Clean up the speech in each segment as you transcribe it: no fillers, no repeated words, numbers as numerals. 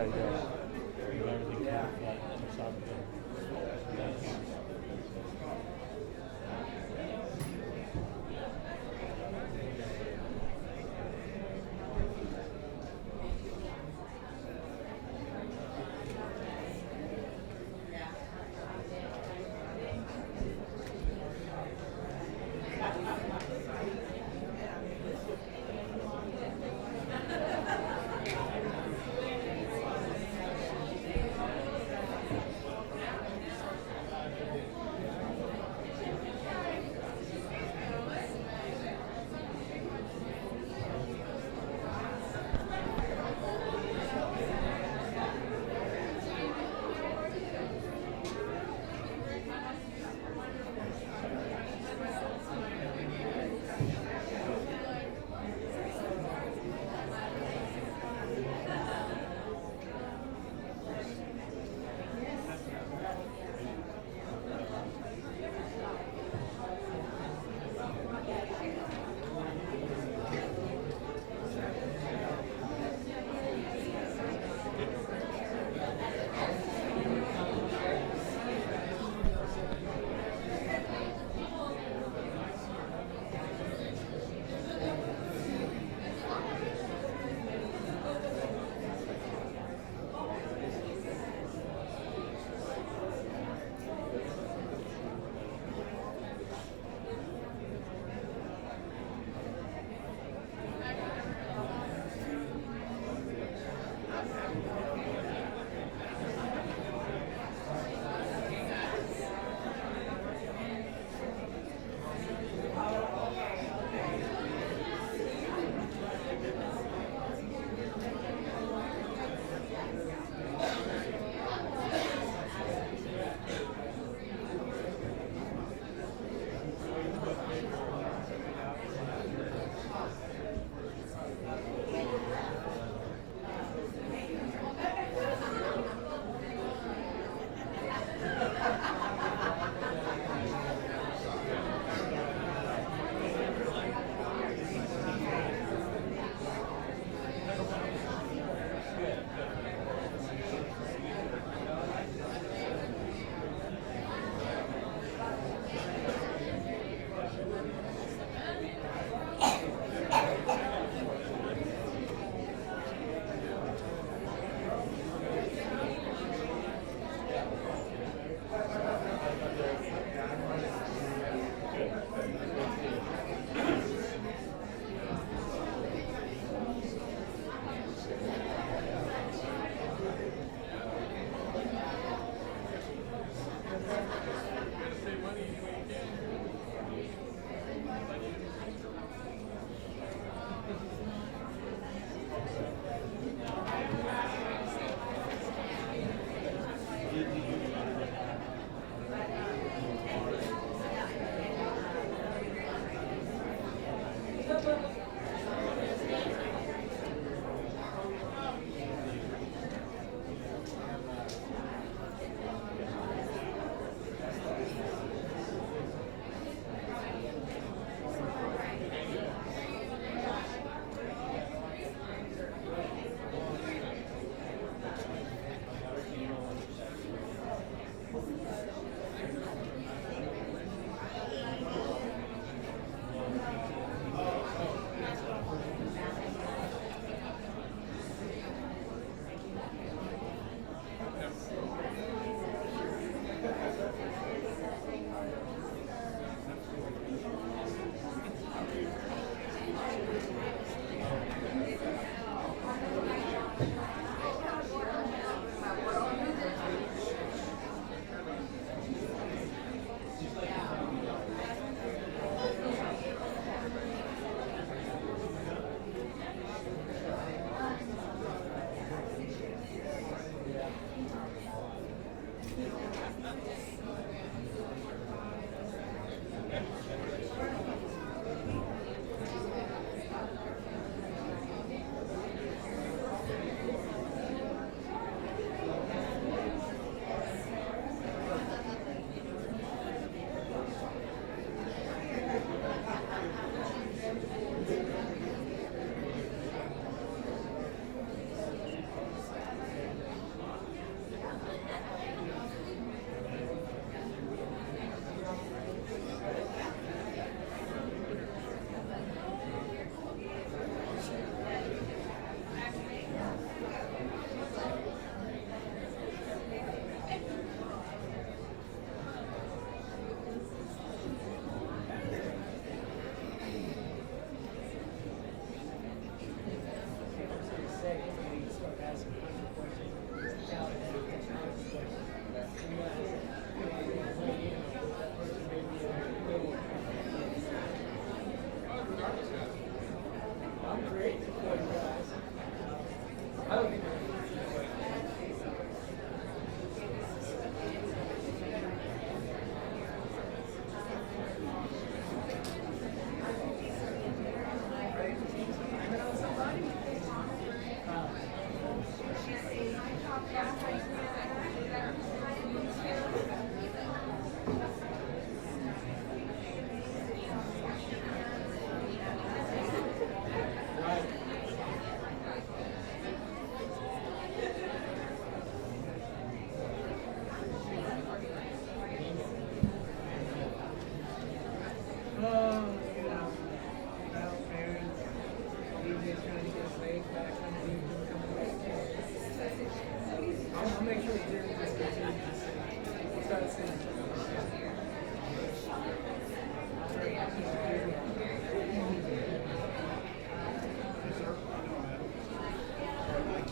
how you go. With everything flat on the top of it.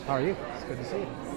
How are you? It's good to see you.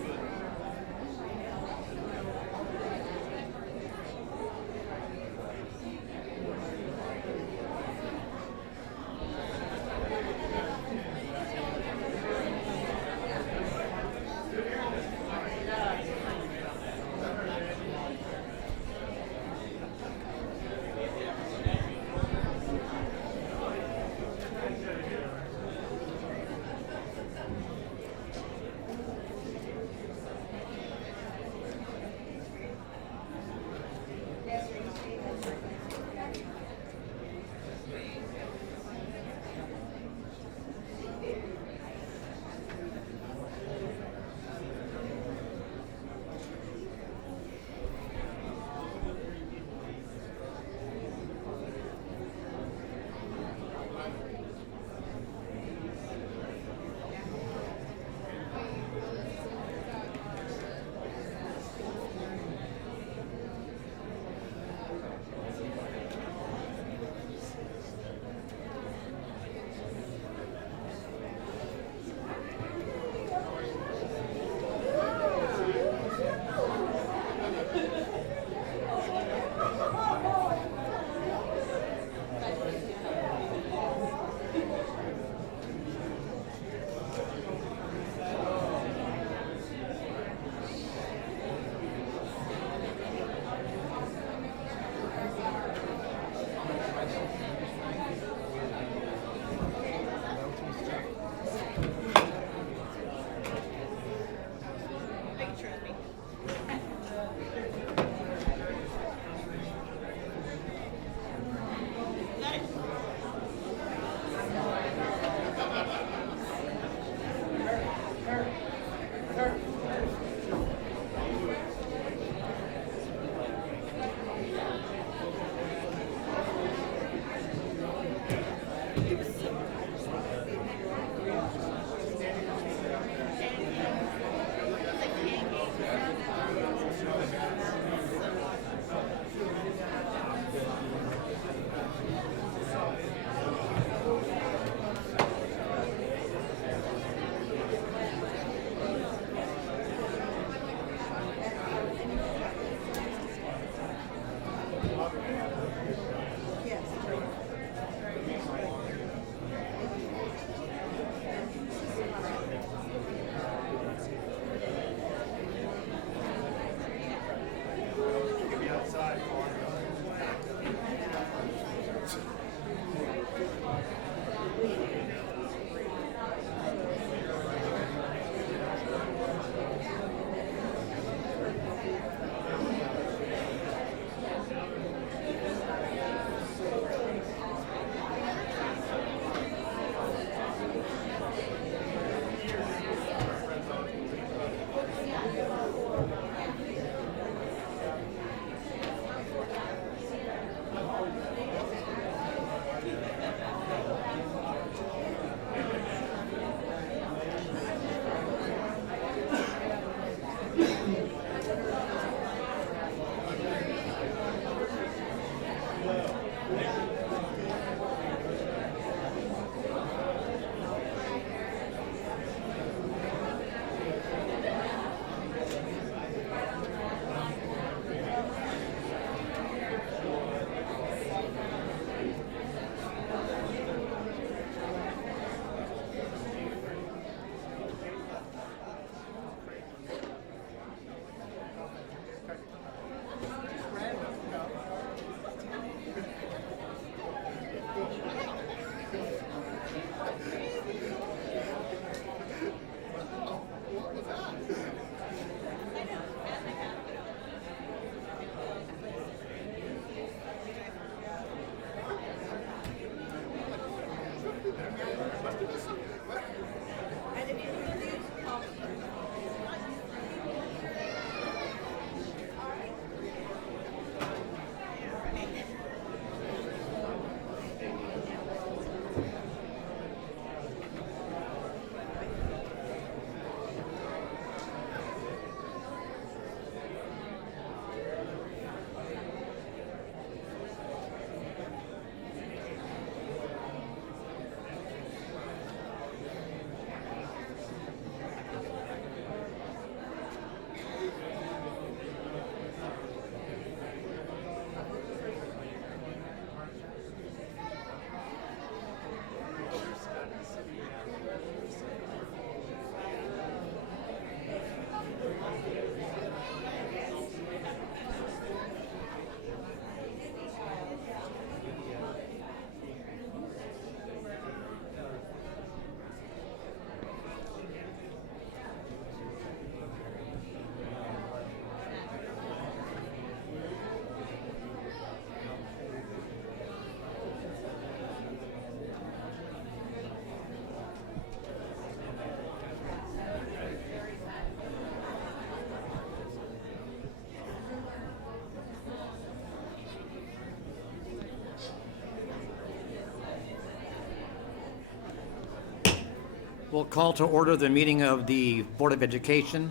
We'll call to order the meeting of the Board of Education,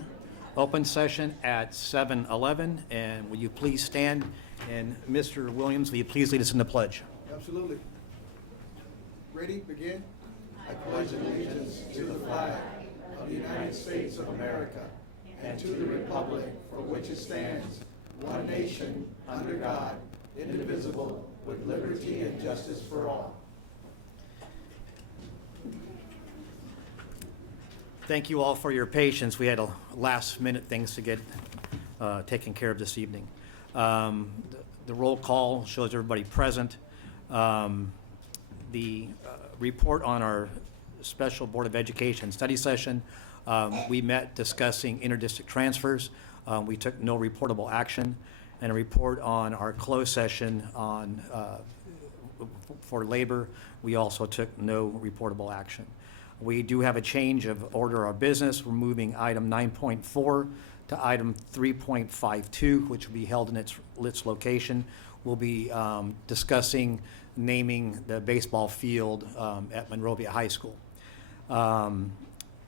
open session at 7:11. And will you please stand? And Mr. Williams, will you please lead us in the pledge? Absolutely. Ready? Begin. I pledge allegiance to the flag of the United States of America and to the republic for which it stands, one nation, under God, indivisible, with liberty and justice for all. Thank you all for your patience. We had a last-minute things to get taken care of this evening. The roll call shows everybody present. The report on our special Board of Education study session, we met discussing interdistrict transfers. We took no reportable action. And a report on our closed session on for labor, we also took no reportable action. We do have a change of order of business. We're moving item 9.4 to item 3.52, which will be held in its location. We'll be discussing naming the baseball field at Monrovia High School.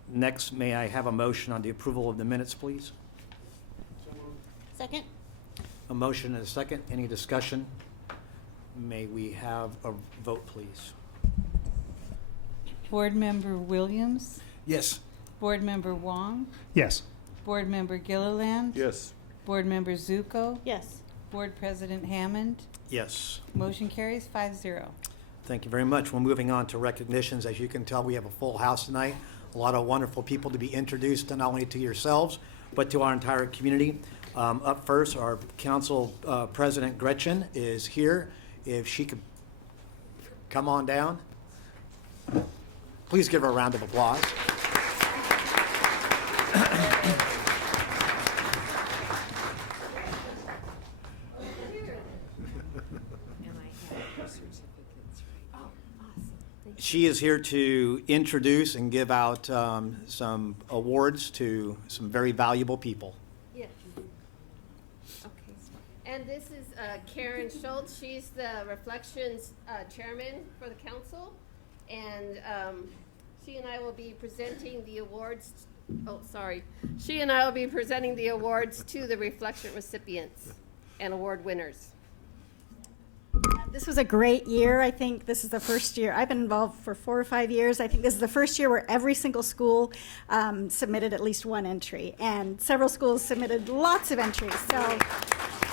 Next, may I have a motion on the approval of the minutes, please? Second. A motion and a second. Any discussion? May we have a vote, please? Board Member Williams, Yes. Board Member Wong, Yes. Board Member Gilliland, Yes. Board Member Zuko, Yes. Board President Hammond. Yes. Motion carries 5-0. Thank you very much. We're moving on to recognitions. As you can tell, we have a full house tonight. A lot of wonderful people to be introduced, not only to yourselves, but to our entire community. Up first, our Council President Gretchen is here. If she could come on down. Please give her a round of applause. She is here to introduce and give out some awards to some very valuable people. Yeah. Okay. And this is Karen Schultz. She's the Reflections Chairman for the council. And she and I will be presenting the awards. She and I will be presenting the awards to the Reflection recipients and award winners. This was a great year. I think this is the first year. I've been involved for 4 or 5 years. I think this is the first year where every single school submitted at least one entry, and several schools submitted lots of entries. So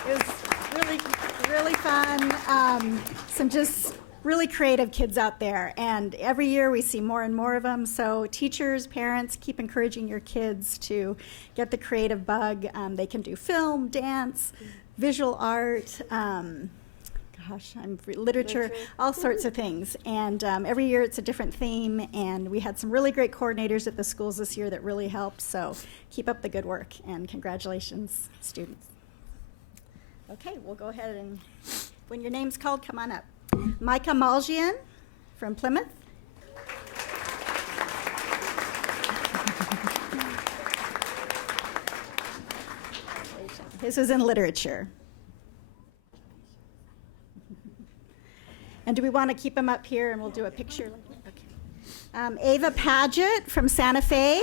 it was really, really fun. Some just really creative kids out there, and every year we see more and more of them. So teachers, parents, keep encouraging your kids to get the creative bug. They can do film, dance, visual art, literature, all sorts of things. And every year it's a different theme, and we had some really great coordinators at the schools this year that really helped. So keep up the good work, and congratulations, students. Okay, we'll go ahead, and when your name's called, come on up. Micah Maljian from Plymouth. His is in literature. And do we want to keep him up here and we'll do a picture? Okay. Ava Paget from Santa Fe,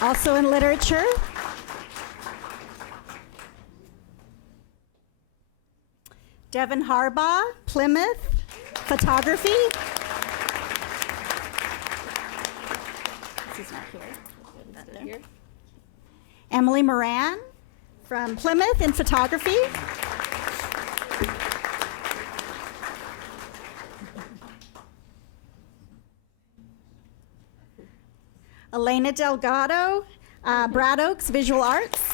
also in literature. Devin Harbaugh, Plymouth, photography. This is not here. That there. Emily Moran from Plymouth in photography. Elena Delgado, Brad Oaks, visual arts.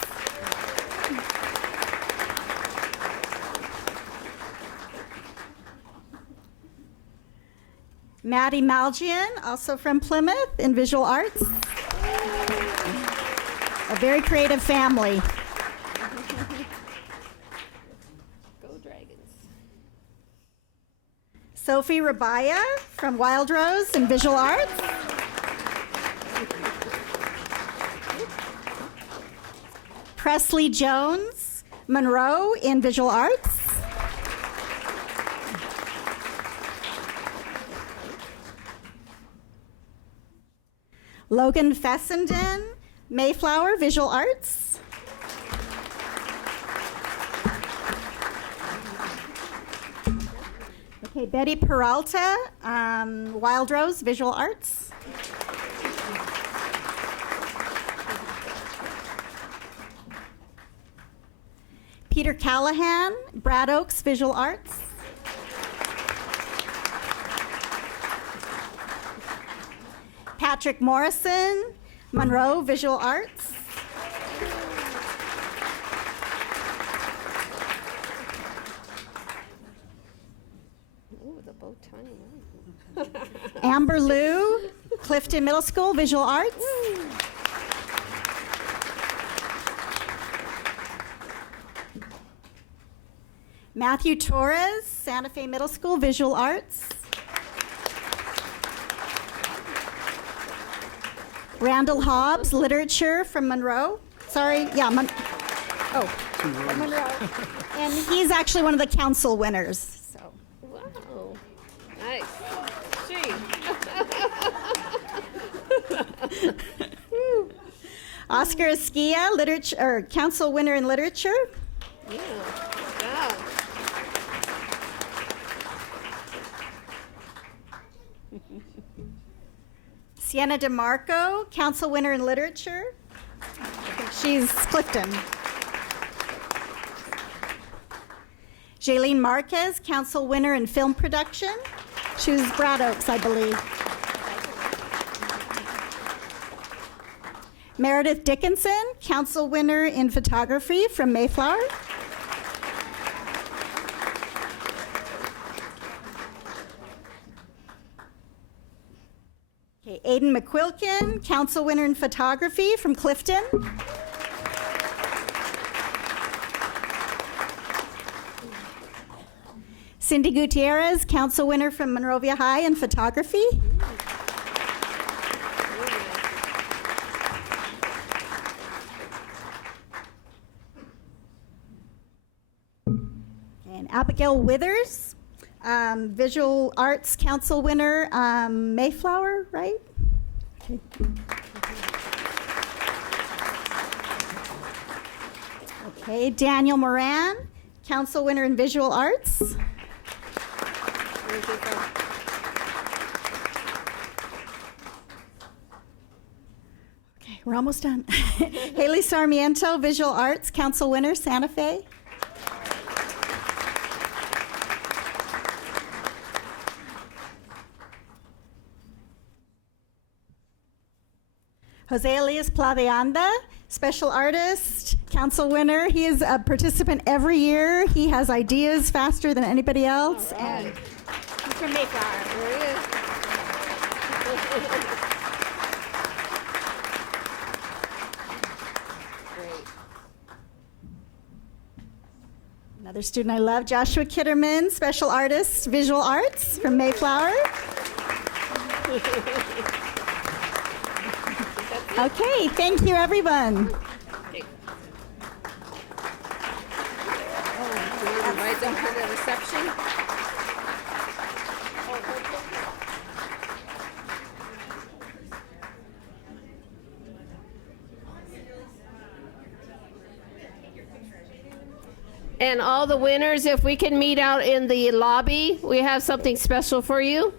Maddie Maljian, also from Plymouth in visual arts. A very creative family. Go Dragons. Sophie Rabaya from Wild Rose in visual arts. Presley Jones, Monroe in visual arts. Logan Fessenden, Mayflower Visual Arts. Okay, Betty Peralta, Wild Rose Visual Arts. Peter Callahan, Brad Oaks Visual Arts. Patrick Morrison, Monroe Visual Arts. Ooh, the bow tie. Amber Liu, Clifton Middle School Visual Arts. Matthew Torres, Santa Fe Middle School Visual Arts. Randall Hobbs, Literature from Monroe. Sorry, yeah, from Monroe. And he's actually one of the council winners. So, Wow. Nice. Gee. Oscar Esquia, literature or council winner in literature. Yeah. Good job. Sienna DeMarco, council winner in literature. I think she's Clifton. Jaylene Marquez, council winner in film production. She was Brad Oaks, I believe. Meredith Dickinson, council winner in photography from Mayflower. Okay, Aiden McQuilkin, council winner in photography from Clifton. Cindy Gutierrez, council winner from Monrovia High in photography. And Abigail Withers, visual arts council winner, Mayflower, right? Okay. Okay, Daniel Moran, council winner in visual arts. Okay, we're almost done. Haley Sarmiento, visual arts council winner, Santa Fe. Jose Elias Pladeanda, special artist, council winner. He is a participant every year. He has ideas faster than anybody else. All right. And he's from Mayflower. There he is. Great. Another student I love, Joshua Kitterman, special artist, visual arts from Mayflower. Okay, thank you, everyone. Okay. Oh, you want to invite them to the reception? And all the winners, if we can meet out in the lobby, we have something special for you.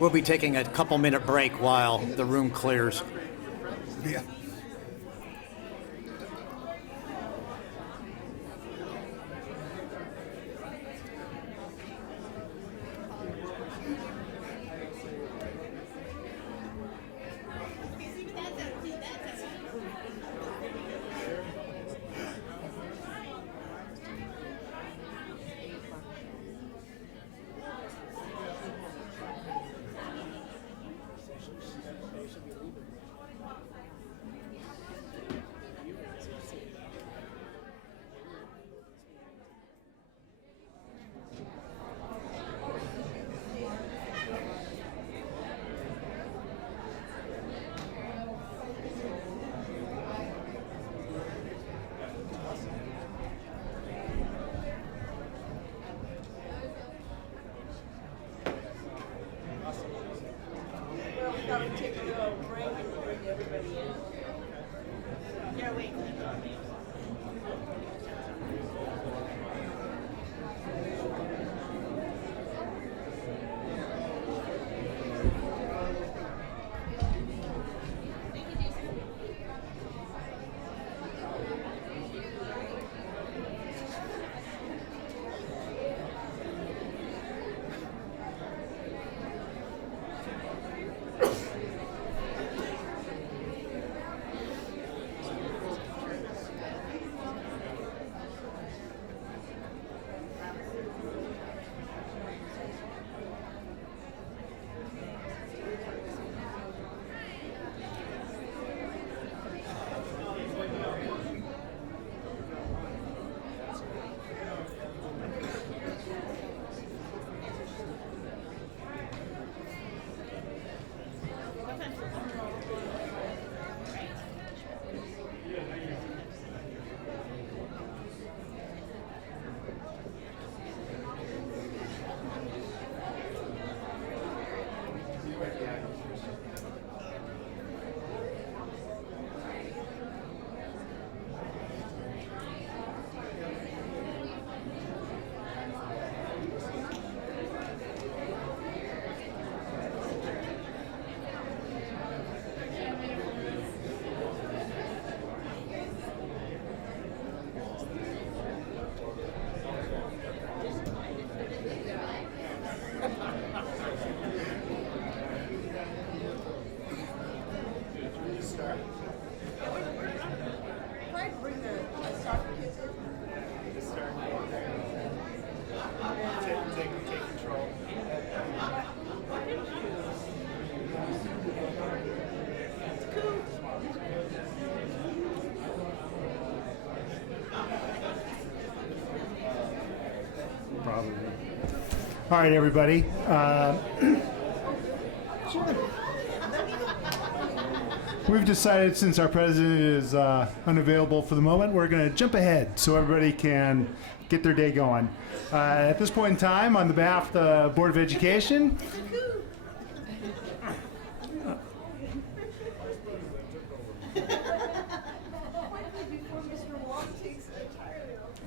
We'll be taking a couple-minute break while the room clears. Yeah. Probably. All right, everybody. We've decided, since our president is unavailable for the moment, we're going to jump ahead so everybody can get their day going. At this point in time, on the behalf of the Board of Education,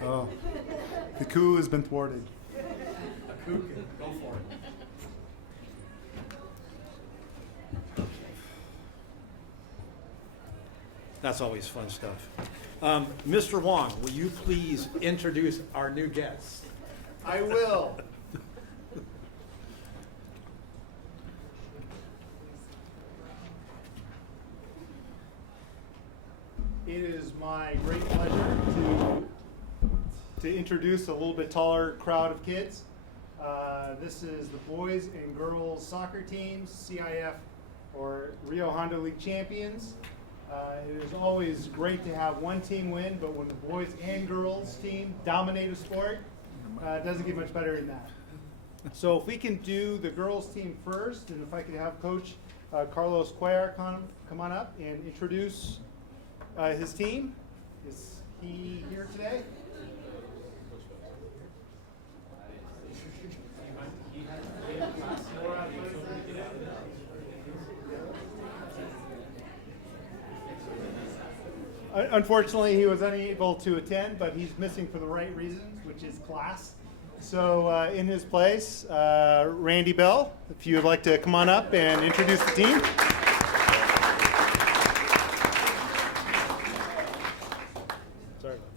oh, the coup has been thwarted. Go for it. That's always fun stuff. Mr. Wong, will you please introduce our new guests? I will. It is my great pleasure to introduce a little bit taller crowd of kids. This is the boys and girls soccer teams, CIF or Rio Hondo League champions. It is always great to have one team win, but when the boys and girls team dominate a sport, it doesn't get much better than that. So if we can do the girls team first, and if I could have Coach Carlos Cuellar come on up and introduce his team. Is he here today? Unfortunately, he was unable to attend, but he's missing for the right reasons, which is class. So in his place, Randy Bell, if you would like to come on up and introduce the team. Sorry about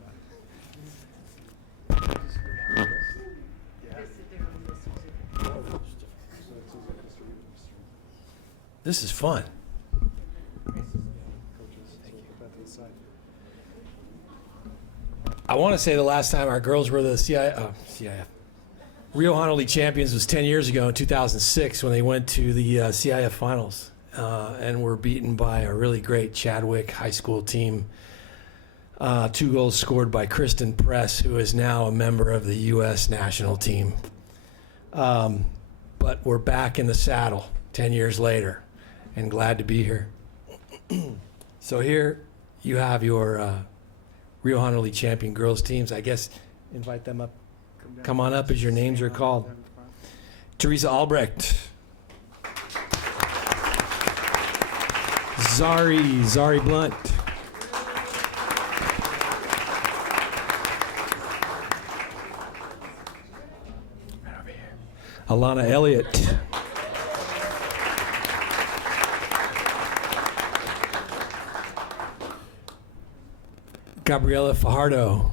This is fun. I want to say the last time our girls were the CIF Rio Hondo League champions was 10 years ago in 2006 when they went to the CIF finals and were beaten by a really great Chadwick high school team. 2 goals scored by Kristen Press, who is now a member of the U.S. national team. But we're back in the saddle 10 years later and glad to be here. So here you have your Rio Hondo League champion girls teams. I guess invite them up. Come on up as your names are called. Teresa Albrecht. Zari Blunt. Right over here. Alana Elliott. Gabriela Fajardo.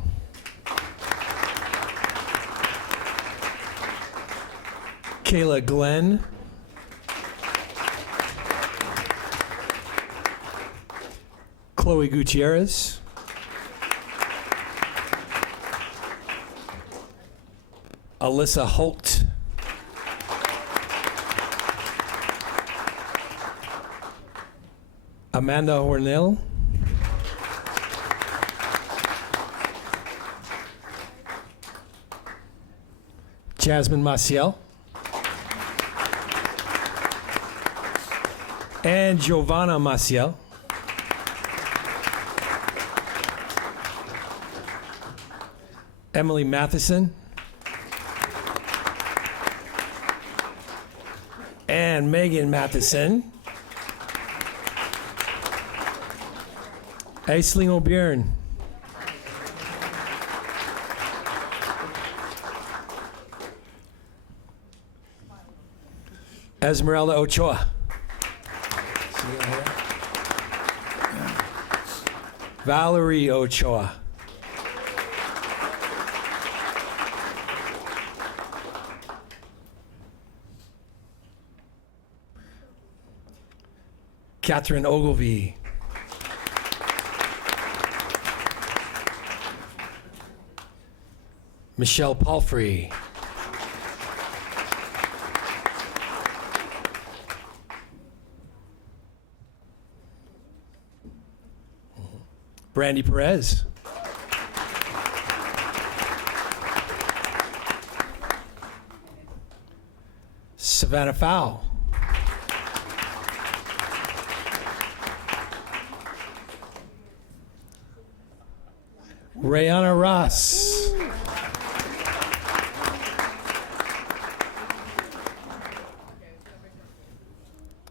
Kayla Glenn. Chloe Gutierrez. Alyssa Holt. Amanda Hornell. Jasmine Maciel. And Giovanna Maciel. Emily Matheson. And Megan Matheson. Aisling O'Byrne. Esmeralda Ochoa. Valerie Ochoa. Catherine Ogilvie. Michelle Palfrey. Brandy Perez. Savannah Fowl. Rayana Ross.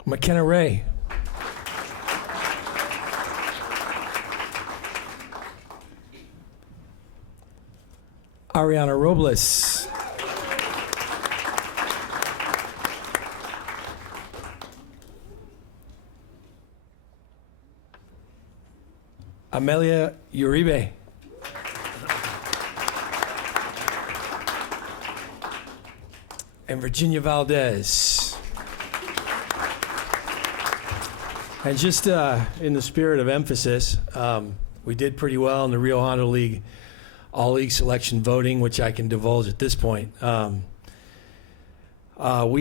McKenna Ray. Ariana Robles. Amelia Uribe. And Virginia Valdez. And just in the spirit of emphasis, we did pretty well in the Rio Hondo League all-league selection voting, which I can divulge at this point. We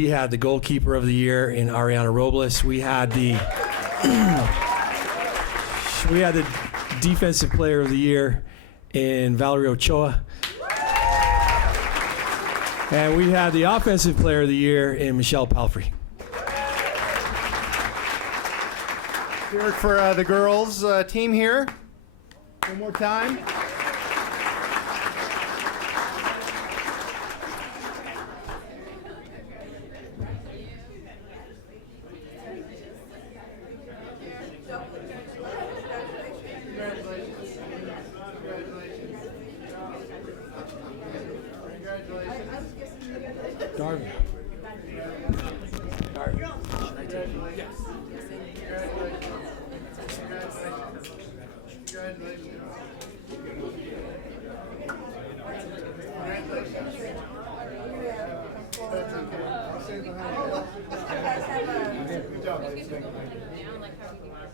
had the goalkeeper of the year in Ariana Robles. We had the defensive player of the year in Valerie Ochoa. And we had the offensive player of the year in Michelle Palfrey. Here for the girls team here. One more time. Congratulations.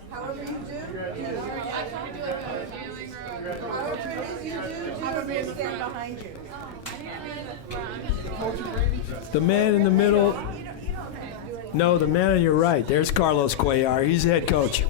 However you do, however it is you do, Jesus will stand behind you. The man in the middle. No, the man on your right. There's Carlos Cuellar. He's the head coach.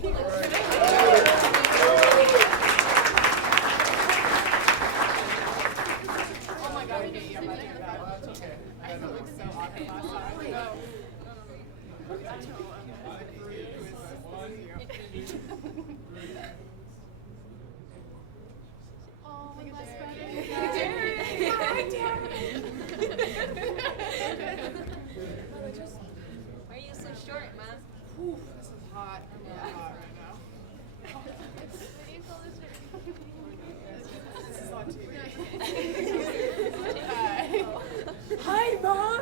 Why are you so short, man? This is hot. I'm really hot right now. This is on TV. Hi, Mom.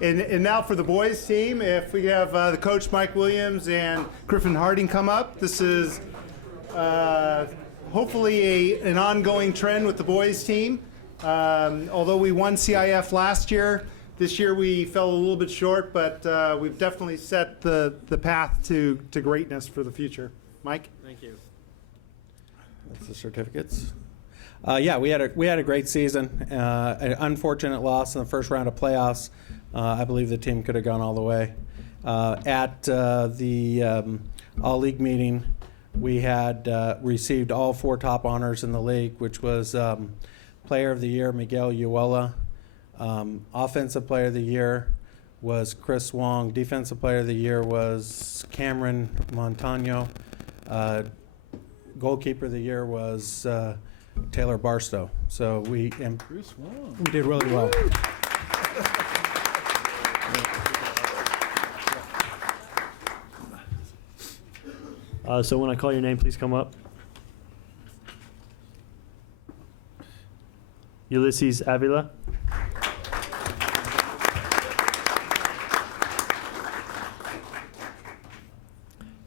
And now for the boys team, if we have the coach Mike Williams and Griffin Harding come up. This is hopefully an ongoing trend with the boys team. Although we won CIF last year, this year we fell a little bit short, but we've definitely set the path to greatness for the future. Mike? Thank you. That's the certificates. Yeah, we had a great season. An unfortunate loss in the first round of playoffs. I believe the team could have gone all the way. At the all-league meeting, we had received all 4 top honors in the league, which was Player of the Year Miguel Uella, Offensive Player of the Year was Chris Wong, Defensive Player of the Year was Cameron Montano, Goalkeeper of the Year was Taylor Barstow. So we did really well. So when I call your name, please come up. Ulysses Avila.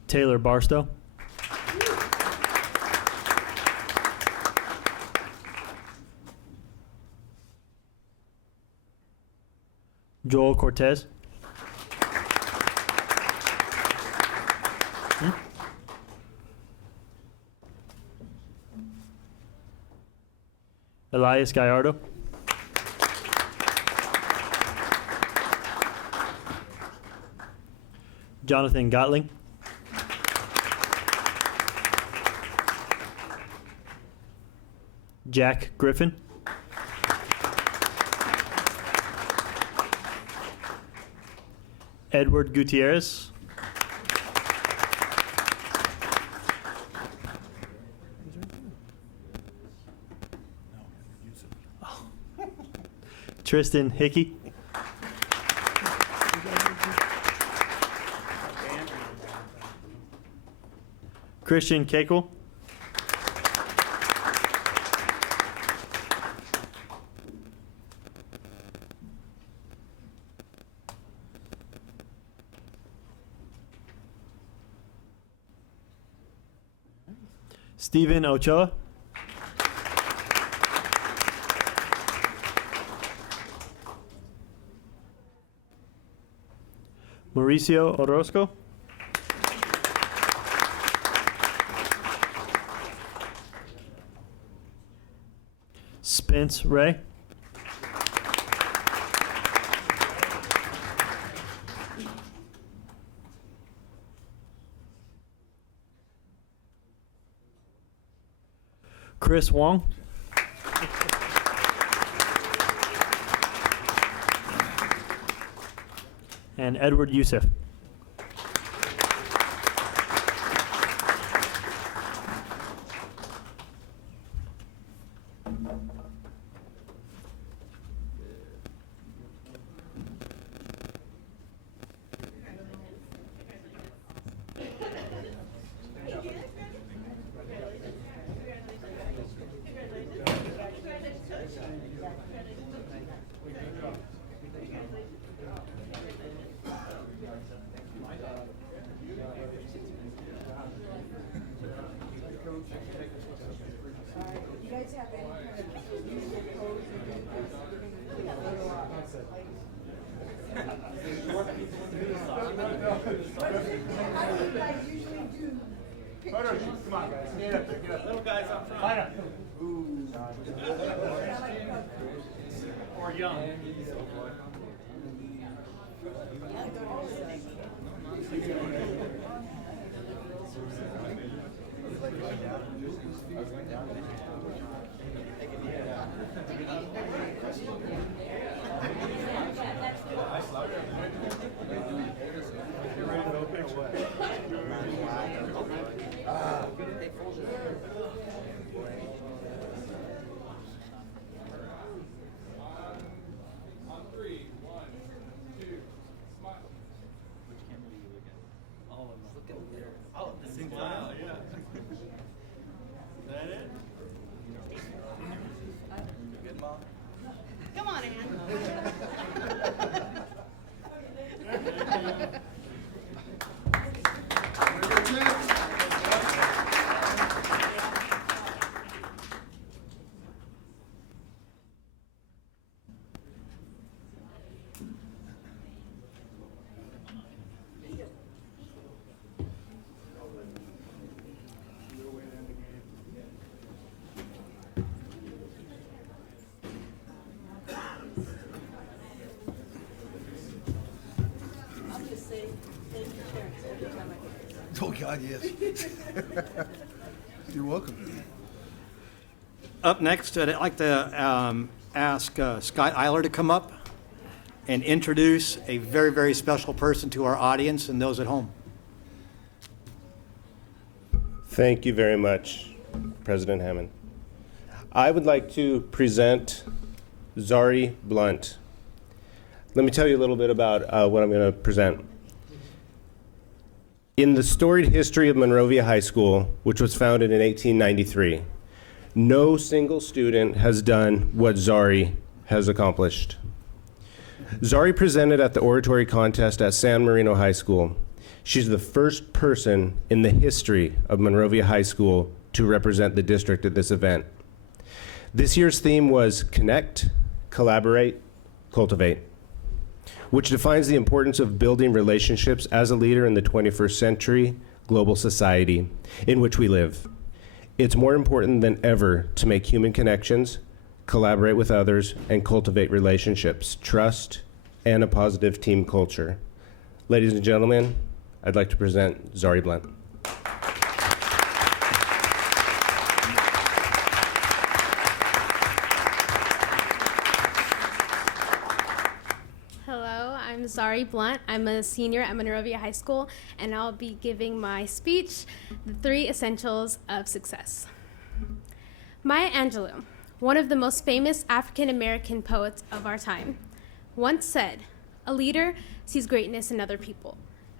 Taylor Barstow. Joel Cortez. Elias Gallardo. Jonathan Gottling. Jack Griffin. Edward Gutierrez. Tristan Hickey. Christian Kekel. Stephen Ochoa. Mauricio Orozco. Spence Ray. Chris Wong. And Edward Youssef. You guys have any kind of musical pose you can do? How do you guys usually do pictures? Come on, guys. Get up there. Get up. Little guys up front. Line up. Or young. Come on, Ann. Oh, God, yes. You're welcome. Up next, I'd like to ask Scott Eiler to come up and introduce a very, very special person to our audience and those at home. Thank you very much, President Hammond. I would like to present Zari Blunt. Let me tell you a little bit about what I'm going to present. In the storied history of Monrovia High School, which was founded in 1893, no single student has done what Zari has accomplished. Zari presented at the oratory contest at San Marino High School. She's the first person in the history of Monrovia High School to represent the district at this event. This year's theme was Connect, Collaborate, Cultivate, which defines the importance of building relationships as a leader in the 21st century global society in which we live. It's more important than ever to make human connections, collaborate with others, and cultivate relationships, trust, and a positive team culture. Ladies and gentlemen, I'd like to present Zari Blunt. Hello, I'm Zari Blunt. I'm a senior at Monrovia High School, and I'll be giving my speech, The 3 Essentials of Success. Maya Angelou, one of the most famous African-American poets of our time, once said, "A leader sees greatness in other people.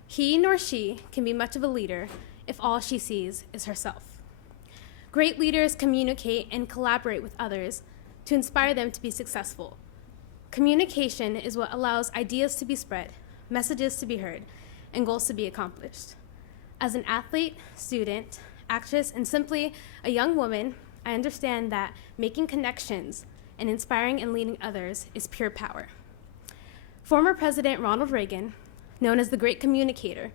He nor she can be much of a leader if all she sees is herself." Great leaders communicate and collaborate with others to inspire them to be successful. Communication is what allows ideas to be spread, messages to be heard, and goals to be accomplished. As an athlete, student, actress, and simply a young woman, I understand that making connections and inspiring and leading others is pure power. Former President Ronald Reagan, known as the Great Communicator,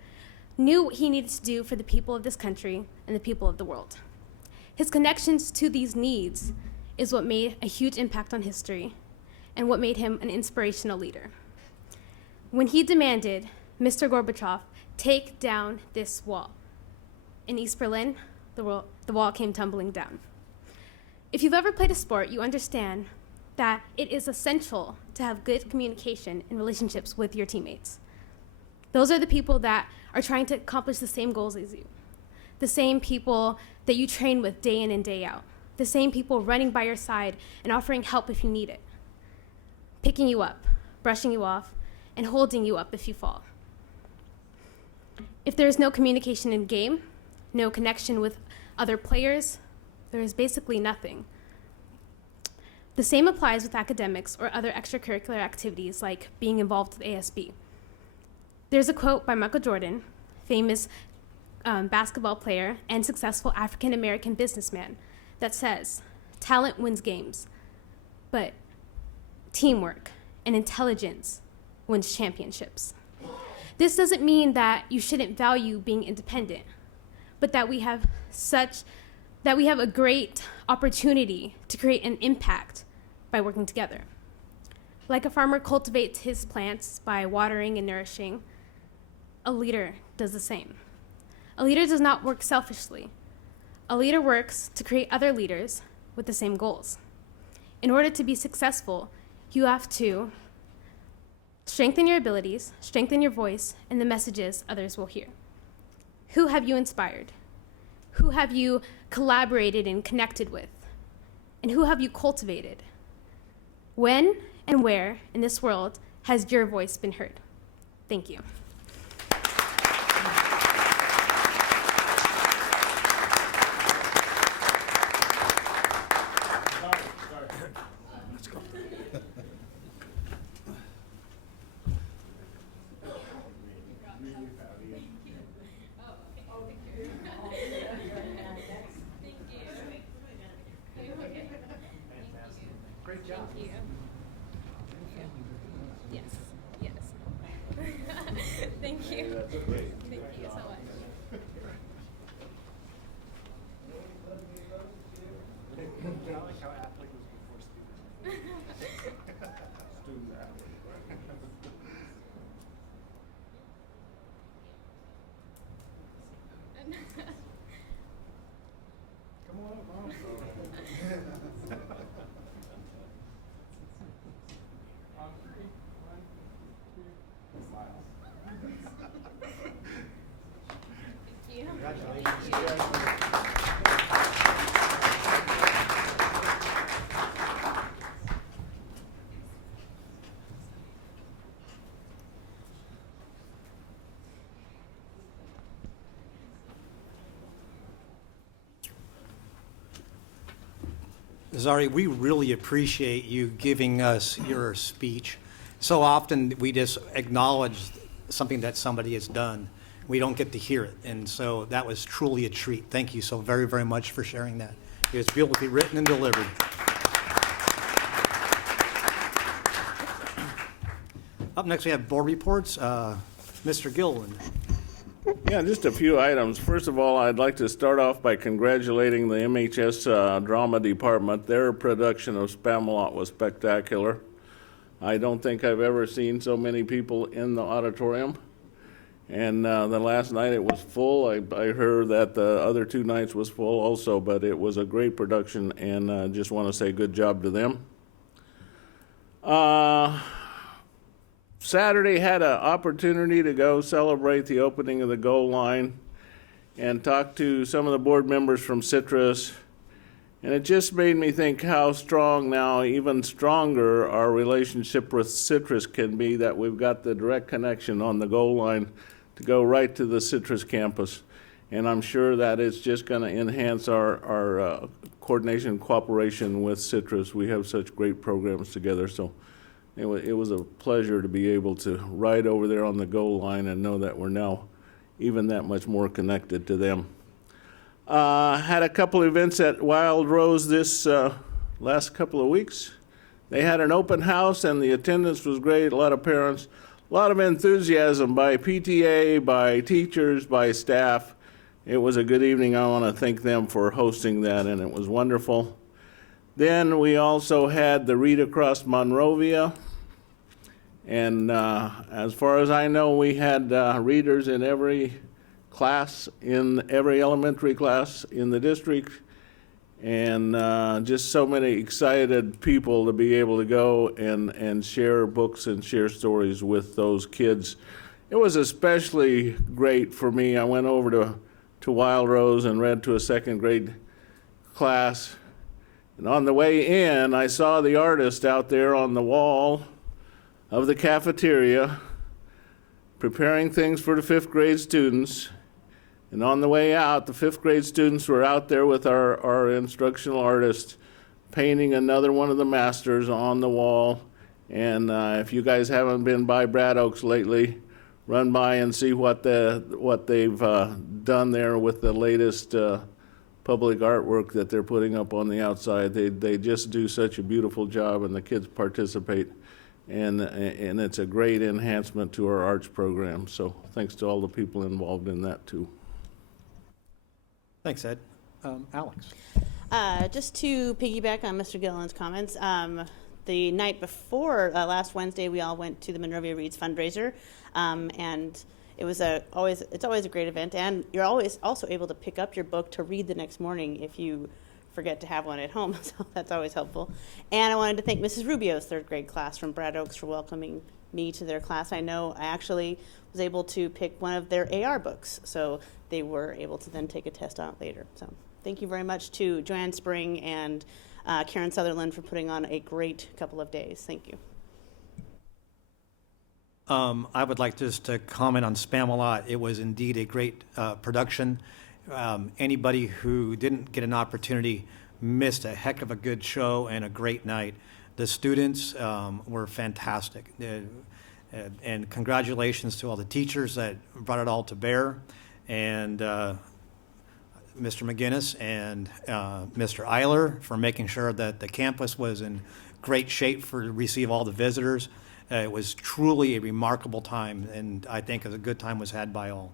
knew what he needed to do for the people of this country and the people of the world. His connections to these needs is what made a huge impact on history and what made him an inspirational leader. When he demanded, "Mr. Gorbachev, take down this wall," in East Berlin, the wall came tumbling down. If you've ever played a sport, you understand that it is essential to have good communication and relationships with your teammates. Those are the people that are trying to accomplish the same goals as you, the same people that you train with day in and day out, the same people running by your side and offering help if you need it, picking you up, brushing you off, and holding you up if you fall. If there is no communication in game, no connection with other players, there is basically nothing. The same applies with academics or other extracurricular activities like being involved with ASB. There's a quote by Michael Jordan, famous basketball player and successful African American businessman that says, talent wins games, but teamwork and intelligence wins championships. This doesn't mean that you shouldn't value being independent, but that we have a great opportunity to create an impact by working together. Like a farmer cultivates his plants by watering and nourishing, a leader does the same. A leader does not work selfishly. A leader works to create other leaders with the same goals. In order to be successful, you have to strengthen your abilities, strengthen your voice, and the messages others will hear. Who have you inspired? Who have you collaborated and connected with? And who have you cultivated? When and where in this world has your voice been heard? Thank you. Great job. Thank you. Yes, yes. Thank you. That's great. Thank you so much. I like how athlete was before student. Student athlete. Come on up, Mom. On three. 1, 2, smile. Thank you. Congratulations. Zari, we really appreciate you giving us your speech. So often we just acknowledge something that somebody has done. We don't get to hear it. And so that was truly a treat. Thank you so very, very much for sharing that. It was beautifully written and delivered. Up next, we have board reports. Mr. Gilliland. Yeah, just a few items. First of all, I'd like to start off by congratulating the MHS drama department. Their production of Spamalot was spectacular. I don't think I've ever seen so many people in the auditorium. And the last night it was full. I heard that the other 2 nights was full also, but it was a great production, and just want to say good job to them. Saturday had an opportunity to go celebrate the opening of the goal line and talk to some of the board members from Citrus. And it just made me think how strong now, even stronger, our relationship with Citrus can be, that we've got the direct connection on the goal line to go right to the Citrus campus. And I'm sure that it's just going to enhance our coordination and cooperation with Citrus. We have such great programs together. So it was a pleasure to be able to ride over there on the goal line and know that we're now even that much more connected to them. Had a couple events at Wild Rose this last couple of weeks. They had an open house and the attendance was great. A lot of parents, a lot of enthusiasm by PTA, by teachers, by staff. It was a good evening. I want to thank them for hosting that, and it was wonderful. Then we also had the Read Across Monrovia. And as far as I know, we had readers in every class, in every elementary class in the district, and just so many excited people to be able to go and share books and share stories with those kids. It was especially great for me. I went over to Wild Rose and read to a 2nd grade class. And on the way in, I saw the artist out there on the wall of the cafeteria preparing things for the 5th grade students. And on the way out, the 5th grade students were out there with our instructional artist painting another one of the masters on the wall. And if you guys haven't been by Brad Oaks lately, run by and see what they've done there with the latest public artwork that they're putting up on the outside. They just do such a beautiful job, and the kids participate, and it's a great enhancement to our arts program. So thanks to all the people involved in that too. Thanks, Ed. Alex. Just to piggyback on Mr. Gilliland's comments, the night before last Wednesday, we all went to the Monrovia Reads fundraiser, and it was it's always a great event, and you're always also able to pick up your book to read the next morning if you forget to have one at home, so that's always helpful. And I wanted to thank Mrs. Rubio's third grade class from Brad Oaks for welcoming me to their class. I know I actually was able to pick one of their AR books, so they were able to then take a test on it later. So thank you very much to Joanne Spring and Karen Sutherland for putting on a great couple of days. Thank you. I would like just to comment on Spam-A-Lot. It was indeed a great production. Anybody who didn't get an opportunity missed a heck of a good show and a great night. The students were fantastic. And congratulations to all the teachers that brought it all to bear. And Mr. McGinnis and Mr. Eiler for making sure that the campus was in great shape to receive all the visitors. It was truly a remarkable time, and I think a good time was had by all,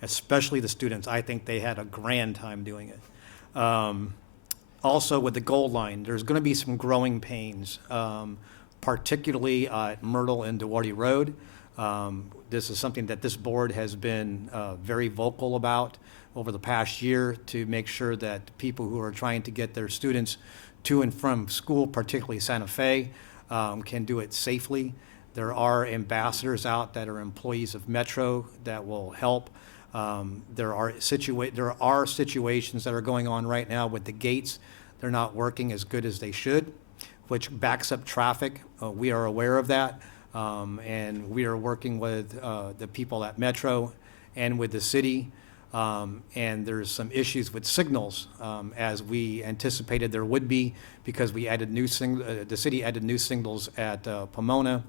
especially the students. I think they had a grand time doing it. Also, with the gold line, there's going to be some growing pains, particularly at Myrtle and Duarte Road. This is something that this board has been very vocal about over the past year to make sure that people who are trying to get their students to and from school, particularly Santa Fe, can do it safely. There are ambassadors out that are employees of Metro that will help. There are situations that are going on right now with the gates. They're not working as good as they should, which backs up traffic. We are aware of that, and we are working with the people at Metro and with the city. And there's some issues with signals, as we anticipated there would be, because we added the city added new signals at Pomona.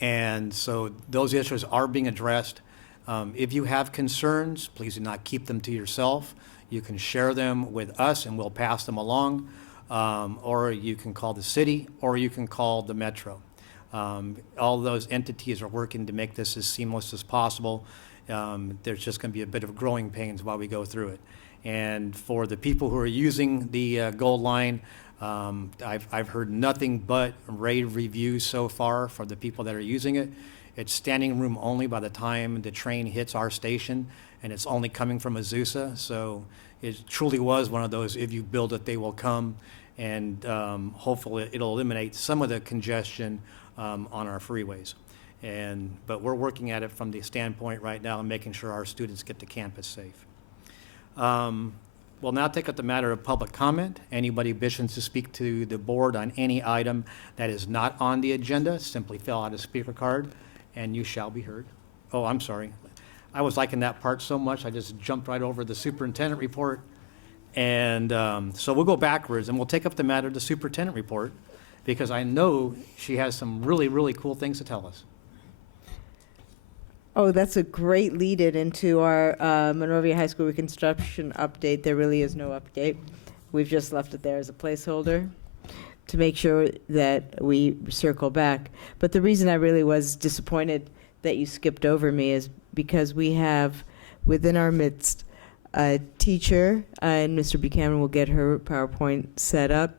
And so those issues are being addressed. If you have concerns, please do not keep them to yourself. You can share them with us and we'll pass them along, or you can call the city, or you can call the Metro. All those entities are working to make this as seamless as possible. There's just going to be a bit of growing pains while we go through it. And for the people who are using the Gold Line, I've heard nothing but rave reviews so far for the people that are using it. It's standing room only by the time the train hits our station, and it's only coming from Azusa. So it truly was one of those, if you build it, they will come. And hopefully it'll eliminate some of the congestion on our freeways. But we're working at it from the standpoint right now and making sure our students get to campus safe. We'll now take up the matter of public comment. Anybody wishing to speak to the board on any item that is not on the agenda, simply fill out a speaker card and you shall be heard. Oh, I'm sorry. I was liking that part so much, I just jumped right over the superintendent report. And so we'll go backwards and we'll take up the matter of the superintendent report, because I know she has some really, really cool things to tell us. Oh, that's a great lead-in into our Monrovia High School reconstruction update. There really is no update. We've just left it there as a placeholder to make sure that we circle back. But the reason I really was disappointed that you skipped over me is because we have within our midst a teacher, and Mr. Buchanan will get her PowerPoint set up,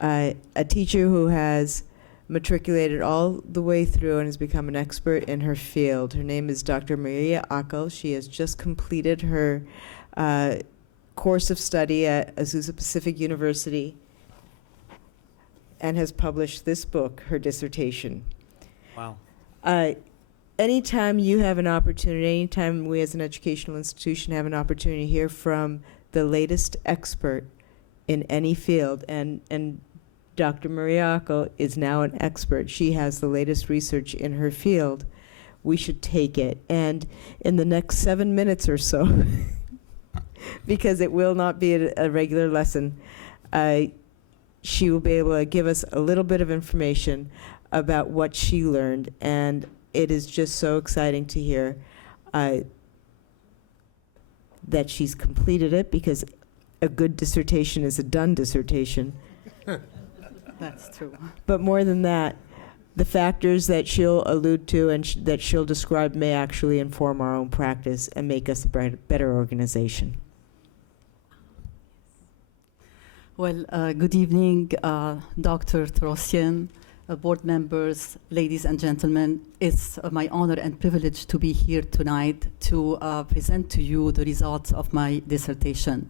a teacher who has matriculated all the way through and has become an expert in her field. Her name is Dr. Maria Ackel. She has just completed her course of study at Azusa Pacific University and has published this book, her dissertation. Wow. Anytime you have an opportunity, anytime we as an educational institution have an opportunity to hear from the latest expert in any field, and Dr. Maria Ackel is now an expert. She has the latest research in her field. We should take it. And in the next 7 minutes or so, because it will not be a regular lesson, she will be able to give us a little bit of information about what she learned. And it is just so exciting to hear that she's completed it, because a good dissertation is a done dissertation. That's true. But more than that, the factors that she'll allude to and that she'll describe may actually inform our own practice and make us a better organization. Well, good evening, Dr. Trossian, board members, ladies and gentlemen. It's my honor and privilege to be here tonight to present to you the results of my dissertation.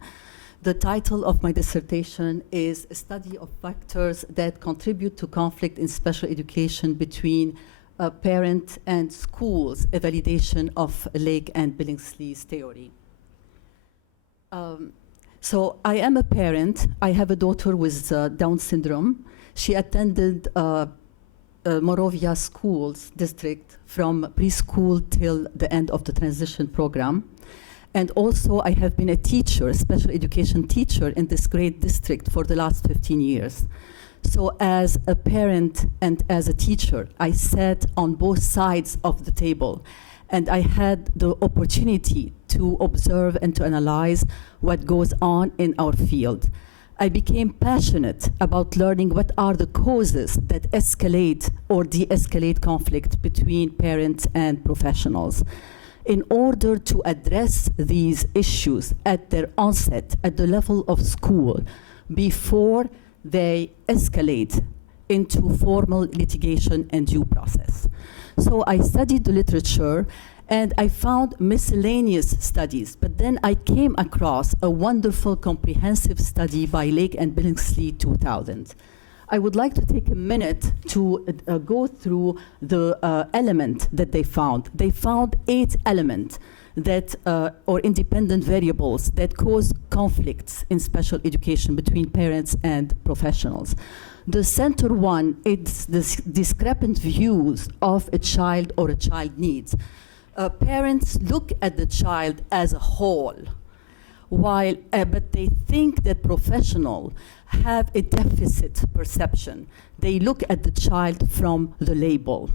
The title of my dissertation is A Study of Factors That Contribute to Conflict in Special Education Between Parent and Schools, a validation of Lake and Billingsley's theory. So I am a parent. I have a daughter with Down syndrome. She attended Moravia Schools District from preschool till the end of the transition program. And also I have been a teacher, a special education teacher in this great district for the last 15 years. So as a parent and as a teacher, I sat on both sides of the table, and I had the opportunity to observe and to analyze what goes on in our field. I became passionate about learning what are the causes that escalate or de-escalate conflict between parents and professionals. In order to address these issues at their onset, at the level of school, before they escalate into formal litigation and due process. So I studied the literature, and I found miscellaneous studies, but then I came across a wonderful comprehensive study by Lake and Billingsley 2000. I would like to take a minute to go through the element that they found. They found 8 elements that, or independent variables that cause conflicts in special education between parents and professionals. The center one is the discrepant views of a child or a child needs. Parents look at the child as a whole, while, but they think that professionals have a deficit perception. They look at the child from the label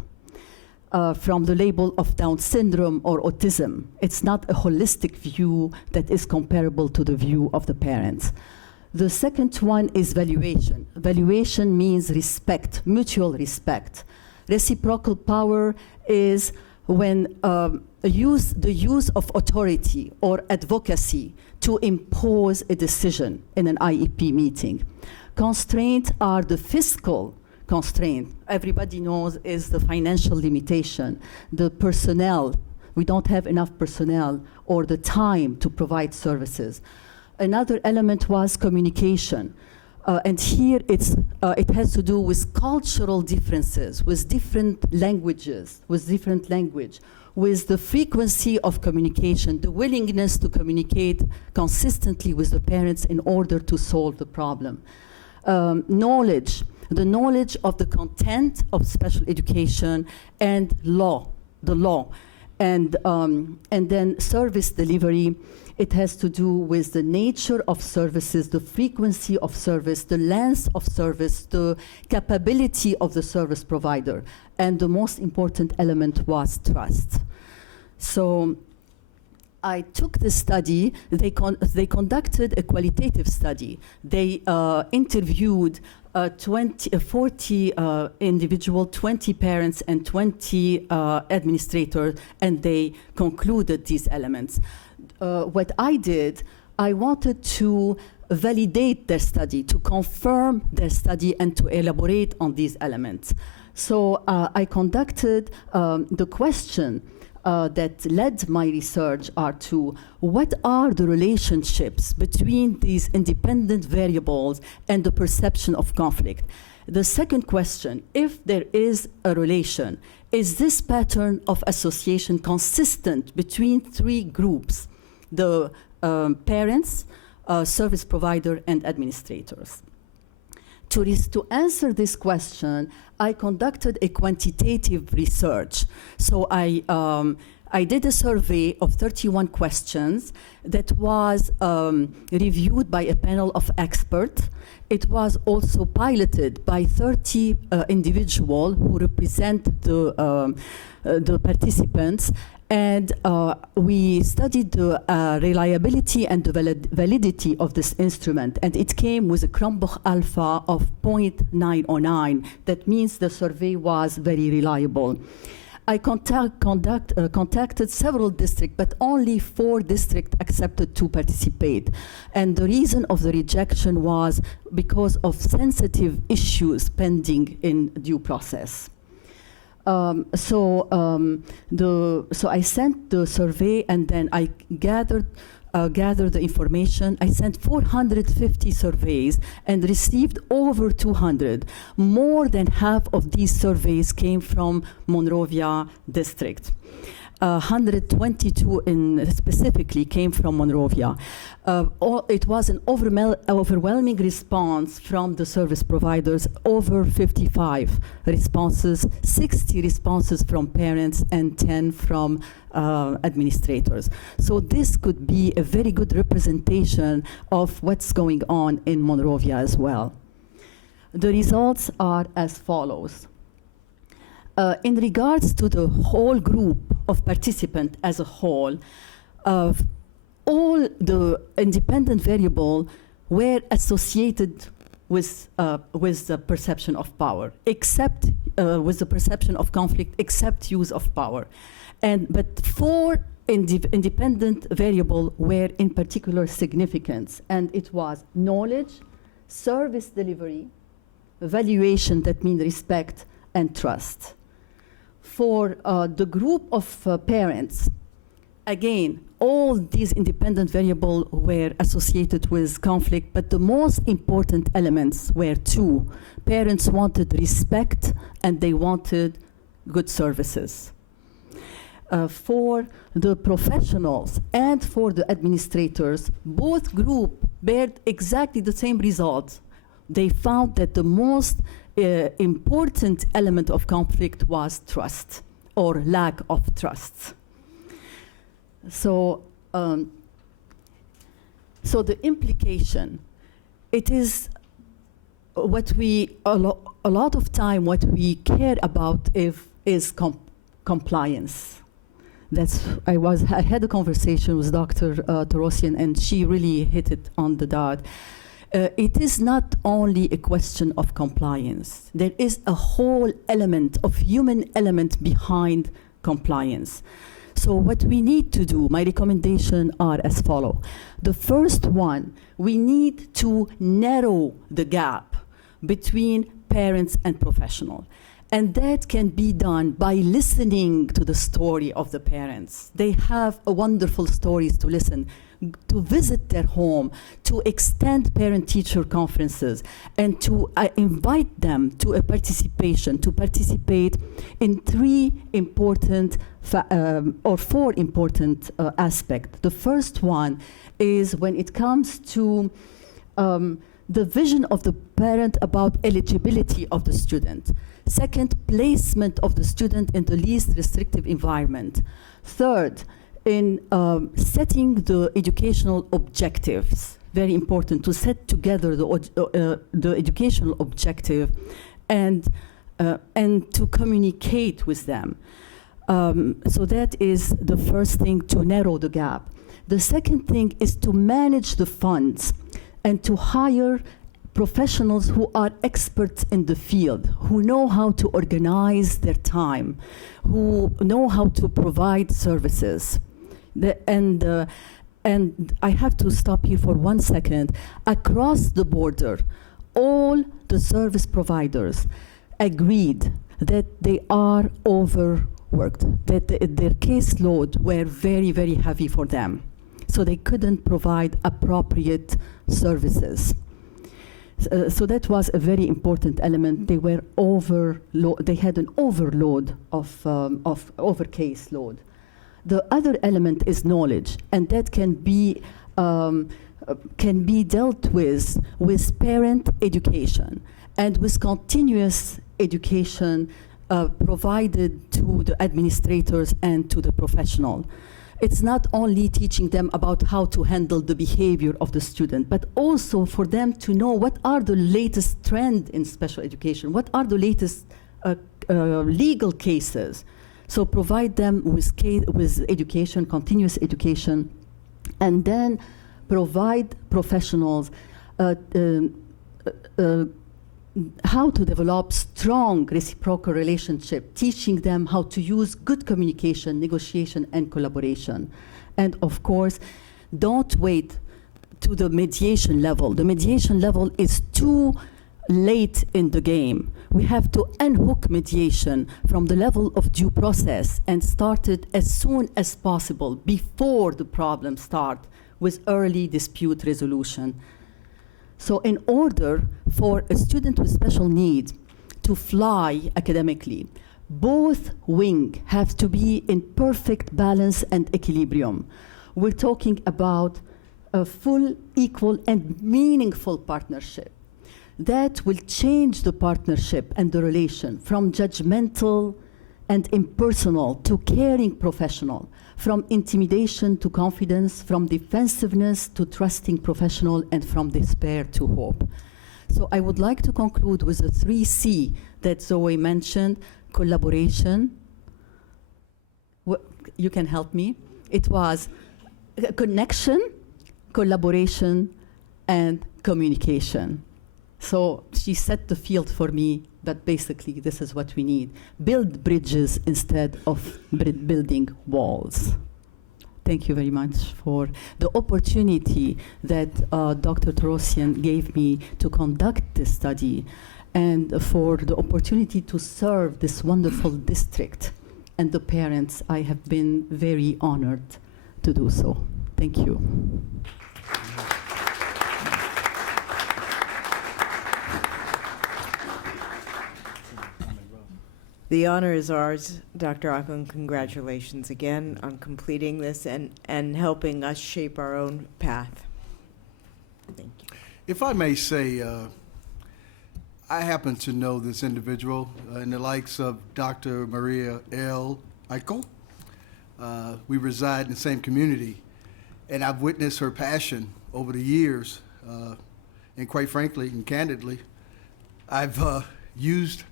of Down syndrome or autism. It's not a holistic view that is comparable to the view of the parents. The second one is valuation. Valuation means respect, mutual respect. Reciprocal power is when the use of authority or advocacy to impose a decision in an IEP meeting. Constraints are the fiscal constraint. Everybody knows is the financial limitation, the personnel. We don't have enough personnel or the time to provide services. Another element was communication. And here it has to do with cultural differences, with different languages, with different language, with the frequency of communication, the willingness to communicate consistently with the parents in order to solve the problem. Knowledge, the knowledge of the content of special education and the law. And then service delivery. It has to do with the nature of services, the frequency of service, the length of service, the capability of the service provider. And the most important element was trust. So I took this study. They conducted a qualitative study. They interviewed 40 individual, 20 parents and 20 administrators, and they concluded these elements. What I did, I wanted to validate their study, to confirm their study, and to elaborate on these elements. So I conducted the question that led my research are to what are the relationships between these independent variables and the perception of conflict. The second question, if there is a relation, is this pattern of association consistent between 3 groups? The parents, service provider, and administrators. To answer this question, I conducted a quantitative research. So I I did a survey of 31 questions that was reviewed by a panel of experts. It was also piloted by 30 individuals who represent the participants, and we studied the reliability and the validity of this instrument, and it came with a Cronbach alpha of 0.909. That means the survey was very reliable. I contacted several districts, but only 4 districts accepted to participate. And the reason of the rejection was because of sensitive issues pending in due process. So I sent the survey, and then I gathered the information. I sent 450 surveys and received over 200. More than half of these surveys came from Monrovia district. 122 specifically came from Monrovia. It was an overwhelming response from the service providers, over 55 responses, 60 responses from parents, and 10 from administrators. So this could be a very good representation of what's going on in Monrovia as well. The results are as follows. In regards to the whole group of participants as a whole, all the independent variables were associated with the perception of power, except with the perception of conflict, except use of power. But 4 independent variables were in particular significance, and it was knowledge, service delivery, valuation, that means respect, and trust. For the group of parents, again, all these independent variables were associated with conflict, but the most important elements were 2. Parents wanted respect, and they wanted good services. For the professionals and for the administrators, both groups bared exactly the same results. They found that the most important element of conflict was trust, or lack of trust. So the implication, it is what we, a lot of time, what we care about is compliance. I had a conversation with Dr. Torosian, and she really hit it on the dot. It is not only a question of compliance. There is a whole element of human element behind compliance. So what we need to do, my recommendations are as follow. The first one, we need to narrow the gap between parents and professionals. And that can be done by listening to the story of the parents. They have wonderful stories to listen, to visit their home, to extend parent-teacher conferences, and to invite them to a participation, to participate in 4 important aspects. The first one is when it comes to the vision of the parent about eligibility of the student. Second, placement of the student in the least restrictive environment. Third, in setting the educational objectives, very important to set together the educational objective and to communicate with them. So that is the first thing, to narrow the gap. The second thing is to manage the funds and to hire professionals who are experts in the field, who know how to organize their time, who know how to provide services. And I have to stop here for 1 second. Across the border, all the service providers agreed that they are overworked, that their caseload were very, very heavy for them. So they couldn't provide appropriate services. So that was a very important element. They were they had an overload of over caseload. The other element is knowledge, and that can be dealt with parent education and with continuous education provided to the administrators and to the professional. It's not only teaching them about how to handle the behavior of the student, but also for them to know what are the latest trends in special education, what are the latest legal cases. So provide them with education, continuous education, and then provide professionals how to develop strong reciprocal relationship, teaching them how to use good communication, negotiation, and collaboration. And of course, don't wait to the mediation level. The mediation level is too late in the game. We have to unhook mediation from the level of due process and start it as soon as possible before the problem starts with early dispute resolution. So in order for a student with special needs to fly academically, both wings have to be in perfect balance and equilibrium. We're talking about a full, equal, and meaningful partnership that will change the partnership and the relation from judgmental and impersonal to caring professional, from intimidation to confidence, from defensiveness to trusting professional, and from despair to hope. So I would like to conclude with the 3C that Zoe mentioned: collaboration. You can help me. It was connection, collaboration, and communication. So she set the field for me, but basically this is what we need. Build bridges instead of building walls. Thank you very much for the opportunity that Dr. Torosian gave me to conduct this study, and for the opportunity to serve this wonderful district and the parents. I have been very honored to do so. Thank you. The honor is ours, Dr. Acklin. Congratulations again on completing this and helping us shape our own path. Thank you. If I may say, I happen to know this individual in the likes of Dr. Maria L. Eichel. We reside in the same community, and I've witnessed her passion over the years, and quite frankly and candidly, I've used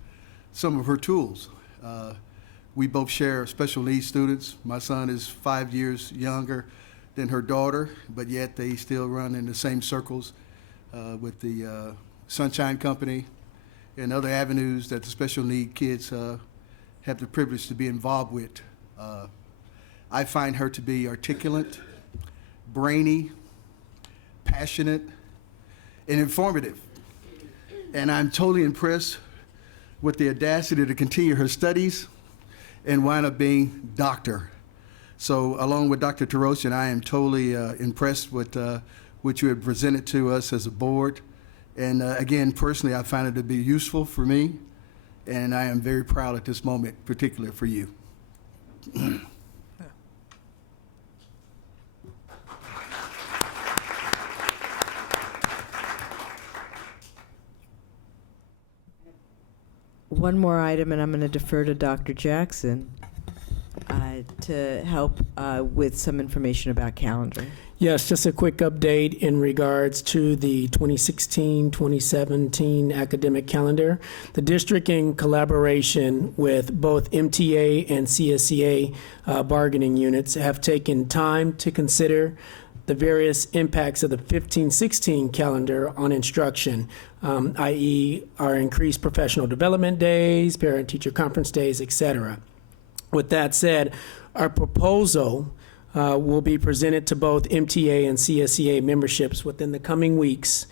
some of her tools. We both share special needs students. My son is 5 years younger than her daughter, but yet they still run in the same circles with the Sunshine Company and other avenues that the special need kids have the privilege to be involved with. I find her to be articulate, brainy, passionate, and informative. And I'm totally impressed with the audacity to continue her studies and wind up being doctor. So along with Dr. Torosian, I am totally impressed with what you have presented to us as a board. And again, personally, I find it to be useful for me, and I am very proud at this moment, particularly for you. One more item, and I'm going to defer to Dr. Jackson to help with some information about calendar. Yes, just a quick update in regards to the 2016-2017 academic calendar. The district, in collaboration with both MTA and CSEA bargaining units, have taken time to consider the various impacts of the 15-16 calendar on instruction, i.e. our increased professional development days, parent-teacher conference days, etc. With that said, our proposal will be presented to both MTA and CSEA memberships within the coming weeks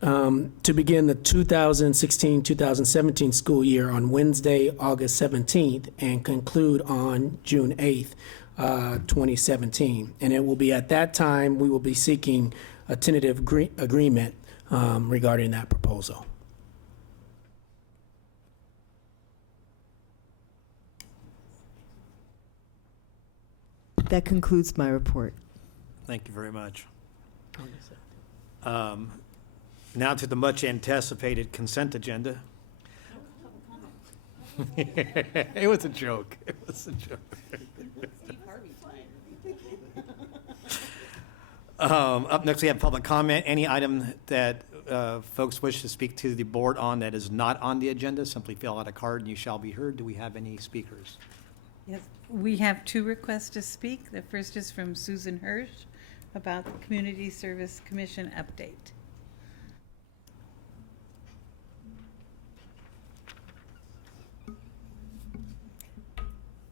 to begin the 2016-2017 school year on Wednesday, August 17th, and conclude on June 8th, 2017. And it will be at that time we will be seeking a tentative agreement regarding that proposal. That concludes my report. Thank you very much. Now to the much anticipated consent agenda. It was a joke. It was a joke. Up next, we have public comment. Any item that folks wish to speak to the board on that is not on the agenda, simply fill out a card and you shall be heard. Do we have any speakers? Yes, we have 2 requests to speak. The first is from Susan Hirsch about the Community Service Commission update.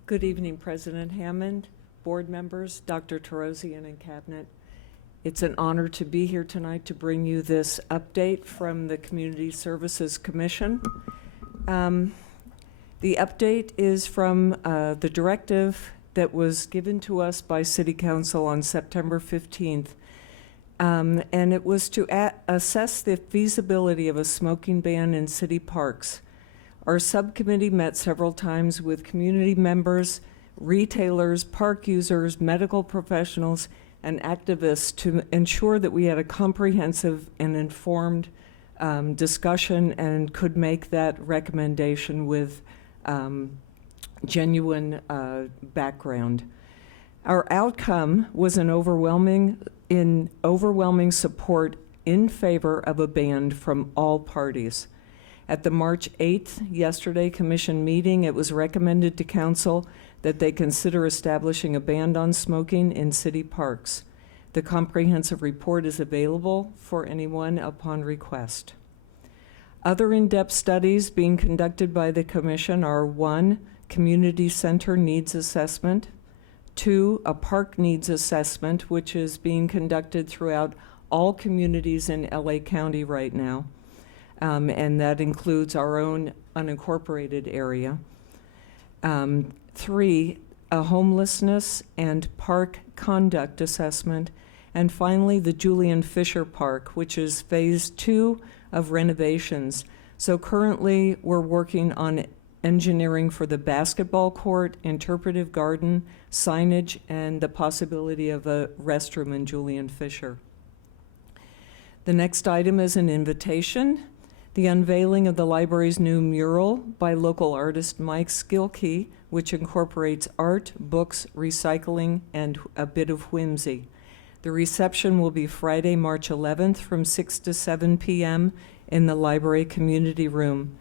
Good evening, President Hammond, board members, Dr. Tarosian, and Cabinet. It's an honor to be here tonight to bring you this update from the Community Services Commission. The update is from the directive that was given to us by City Council on September 15th. And it was to assess the feasibility of a smoking ban in city parks. Our subcommittee met several times with community members, retailers, park users, medical professionals, and activists to ensure that we had a comprehensive and informed discussion and could make that recommendation with genuine background. Our outcome was an overwhelming support in favor of a ban from all parties. At the March 8th, yesterday, commission meeting, it was recommended to council that they consider establishing a ban on smoking in city parks. The comprehensive report is available for anyone upon request. Other in-depth studies being conducted by the commission are 1, community center needs assessment, 2, a park needs assessment, which is being conducted throughout all communities in LA County right now. And that includes our own unincorporated area. 3, a homelessness and park conduct assessment. And finally, the Julian Fisher Park, which is phase 2 of renovations. So currently, we're working on engineering for the basketball court, interpretive garden, signage, and the possibility of a restroom in Julian Fisher. The next item is an invitation. The unveiling of the library's new mural by local artist Mike Skilkey, which incorporates art, books, recycling, and a bit of whimsy. The reception will be Friday, March 11th from 6 to 7 p.m. in the library community room.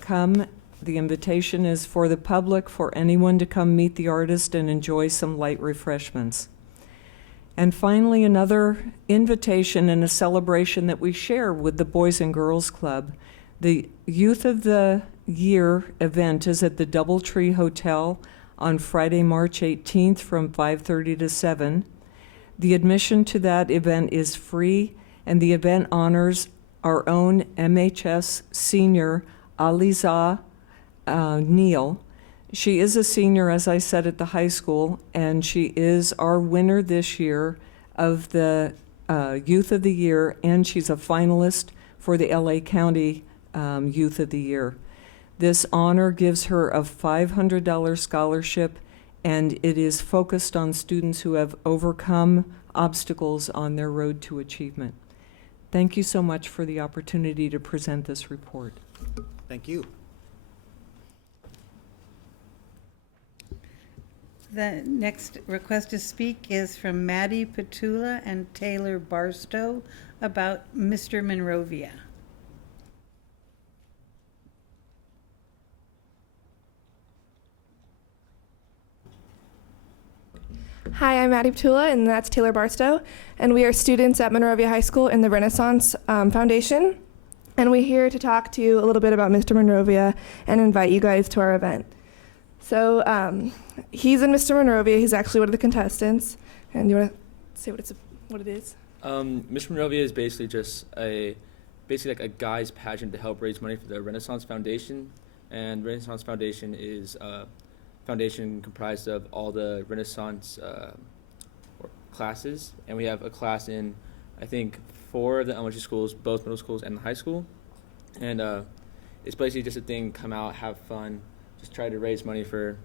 Come. The invitation is for the public, for anyone to come meet the artist and enjoy some light refreshments. And finally, another invitation and a celebration that we share with the Boys and Girls Club. The Youth of the Year event is at the Doubletree Hotel on Friday, March 18th from 5:30 to 7. The admission to that event is free, and the event honors our own MHS senior, Aliza Neal. She is a senior, as I said, at the high school, and she is our winner this year of the Youth of the Year, and she's a finalist for the LA County Youth of the Year. This honor gives her a $500 scholarship, and it is focused on students who have overcome obstacles on their road to achievement. Thank you so much for the opportunity to present this report. Thank you. The next request to speak is from Maddie Petula and Taylor Barstow about Mr. Monrovia. Hi, I'm Maddie Petula, and that's Taylor Barstow, and we are students at Monrovia High School in the Renaissance Foundation, and we're here to talk to you a little bit about Mr. Monrovia and invite you guys to our event. So he's in Mr. Monrovia. He's actually one of the contestants. And you want to say what it is? Mr. Monrovia is basically just basically like a guy's pageant to help raise money for the Renaissance Foundation. And Renaissance Foundation is a foundation comprised of all the Renaissance classes. And we have a class in, I think, 4 of the elementary schools, both middle schools and the high school. And it's basically just a thing, come out, have fun, just try to raise money for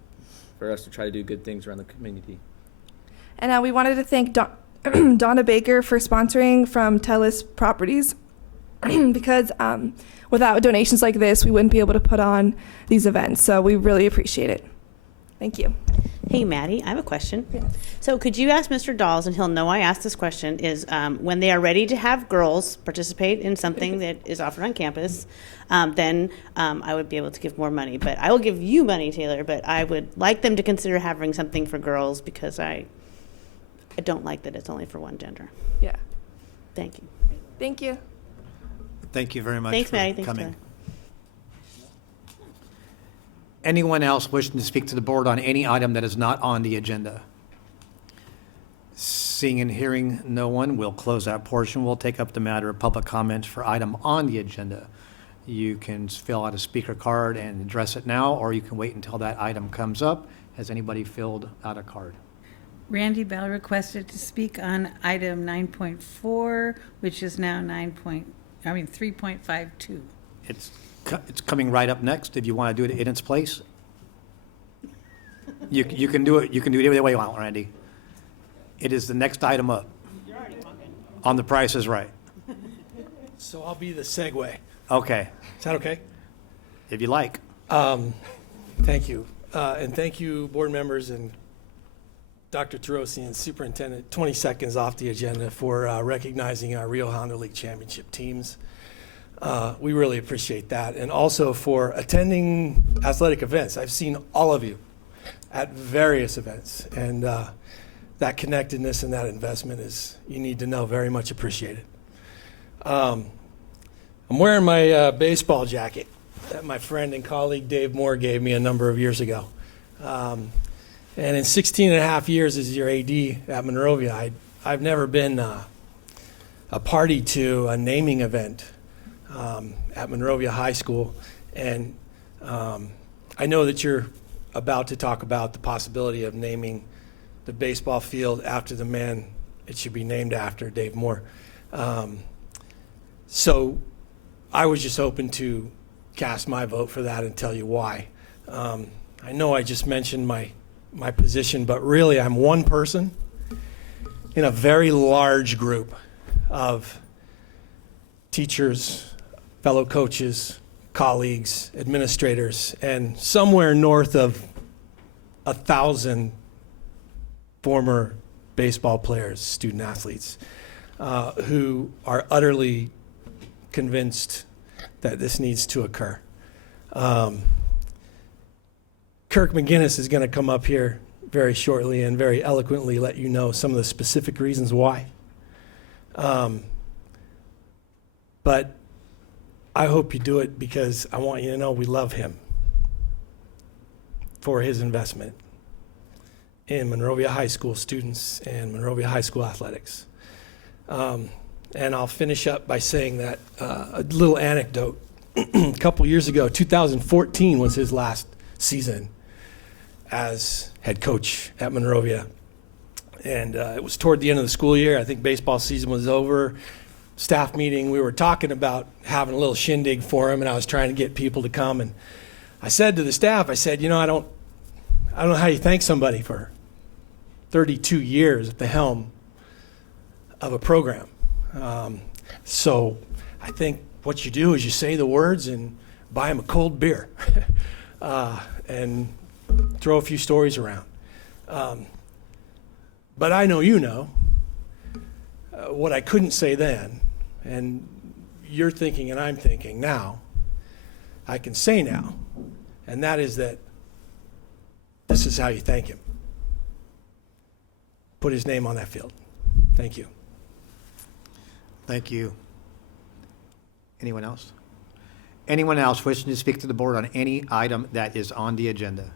us to try to do good things around the community. And we wanted to thank Donna Baker for sponsoring from Telus Properties. because without donations like this, we wouldn't be able to put on these events. So we really appreciate it. Thank you. Hey, Maddie, I have a question. So could you ask Mr. Dawes, and he'll know I asked this question, is when they are ready to have girls participate in something that is offered on campus, then I would be able to give more money. But I will give you money, Taylor, but I would like them to consider having something for girls because I don't like that it's only for one gender. Yeah. Thank you. Thank you. Thank you very much Thanks, for Maddie. Thanks, coming. Taylor. Anyone else wishing to speak to the board on any item that is not on the agenda? Seeing and hearing no one, we'll close that portion. We'll take up the matter of public comments for item on the agenda. You can fill out a speaker card and address it now, or you can wait until that item comes up. Has anybody filled out a card? Randy Bell requested to speak on item 9.4, which is now 3.52. It's coming right up next. If you want to do it in its place, you can do it. You can do it any way you want, Randy. It is the next item up. On The Price is Right. So I'll be the segue. Okay. Is that okay? If you like. Thank you. And thank you, board members and Dr. Tarosi and Superintendent, 20 seconds off the agenda for recognizing our Rio Honda League Championship teams. We really appreciate that. And also for attending athletic events. I've seen all of you at various events. And that connectedness and that investment is, you need to know, very much appreciated. I'm wearing my baseball jacket that my friend and colleague Dave Moore gave me a number of years ago. And in 16 and a half years as your AD at Monrovia, I've never been a party to a naming event at Monrovia High School. And I know that you're about to talk about the possibility of naming the baseball field after the man it should be named after, Dave Moore. So I was just hoping to cast my vote for that and tell you why. I know I just mentioned my position, but really I'm one person in a very large group of teachers, fellow coaches, colleagues, administrators, and somewhere north of 1,000 former baseball players, student athletes, who are utterly convinced that this needs to occur. Kirk McGinnis is going to come up here very shortly and very eloquently let you know some of the specific reasons why. But I hope you do it because I want you to know we love him for his investment in Monrovia High School students and Monrovia High School athletics. And I'll finish up by saying that a little anecdote. A couple years ago, 2014 was his last season as head coach at Monrovia. And it was toward the end of the school year. I think baseball season was over. Staff meeting, we were talking about having a little shindig for him, and I was trying to get people to come. And I said to the staff, I said, you know, I don't know how you thank somebody for 32 years at the helm of a program. So I think what you do is you say the words and buy him a cold beer and throw a few stories around. But I know you know what I couldn't say then, and you're thinking and I'm thinking now, I can say now, and that is that this is how you thank him. Put his name on that field. Thank you. Thank you. Anyone else? Anyone else wishing to speak to the board on any item that is on the agenda?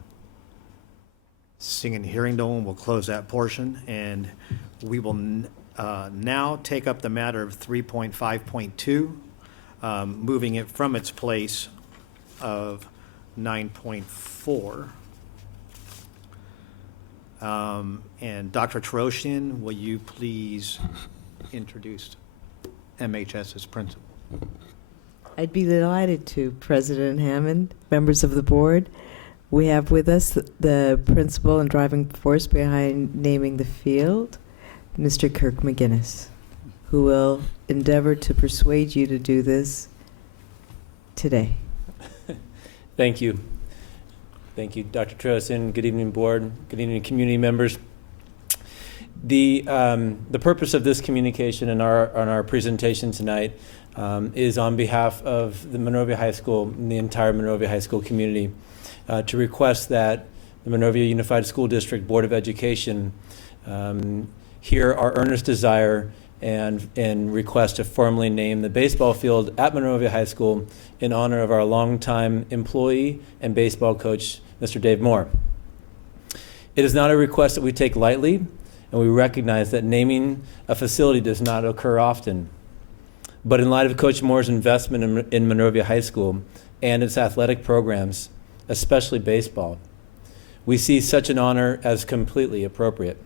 Seeing and hearing no one, we'll close that portion, and we will now take up the matter of 3.5.2, moving it from its place of 9.4. And Dr. Tarosian, will you please introduce MHS's principal? I'd be delighted to, President Hammond, members of the board. We have with us the principal and driving force behind naming the field, Mr. Kirk McGinnis. who will endeavor to persuade you to do this today. Thank you. Thank you, Dr. Trosin. Good evening, board. Good evening, community members. The purpose of this communication and our presentation tonight is on behalf of the Monrovia High School and the entire Monrovia High School community to request that the Monrovia Unified School District Board of Education hear our earnest desire and request to formally name the baseball field at Monrovia High School in honor of our longtime employee and baseball coach, Mr. Dave Moore. It is not a request that we take lightly, and we recognize that naming a facility does not occur often. But in light of Coach Moore's investment in Monrovia High School and its athletic programs, especially baseball, we see such an honor as completely appropriate.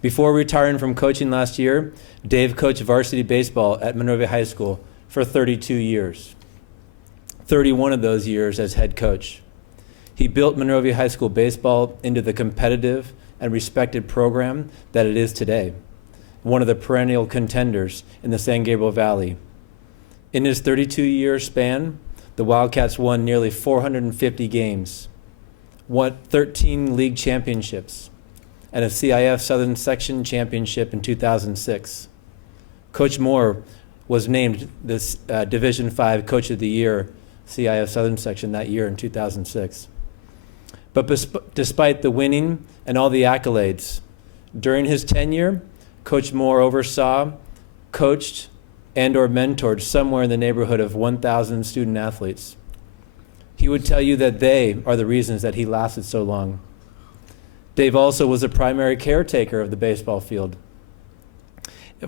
Before retiring from coaching last year, Dave coached varsity baseball at Monrovia High School for 32 years, 31 of those years as head coach. He built Monrovia High School baseball into the competitive and respected program that it is today, one of the perennial contenders in the San Gabriel Valley. In his 32-year span, the Wildcats won nearly 450 games, won 13 league championships, and a CIF Southern Section championship in 2006. Coach Moore was named this Division V Coach of the Year, CIF Southern Section that year in 2006. But despite the winning and all the accolades, during his tenure, Coach Moore oversaw, coached, and or mentored somewhere in the neighborhood of 1,000 student athletes. He would tell you that they are the reasons that he lasted so long. Dave also was a primary caretaker of the baseball field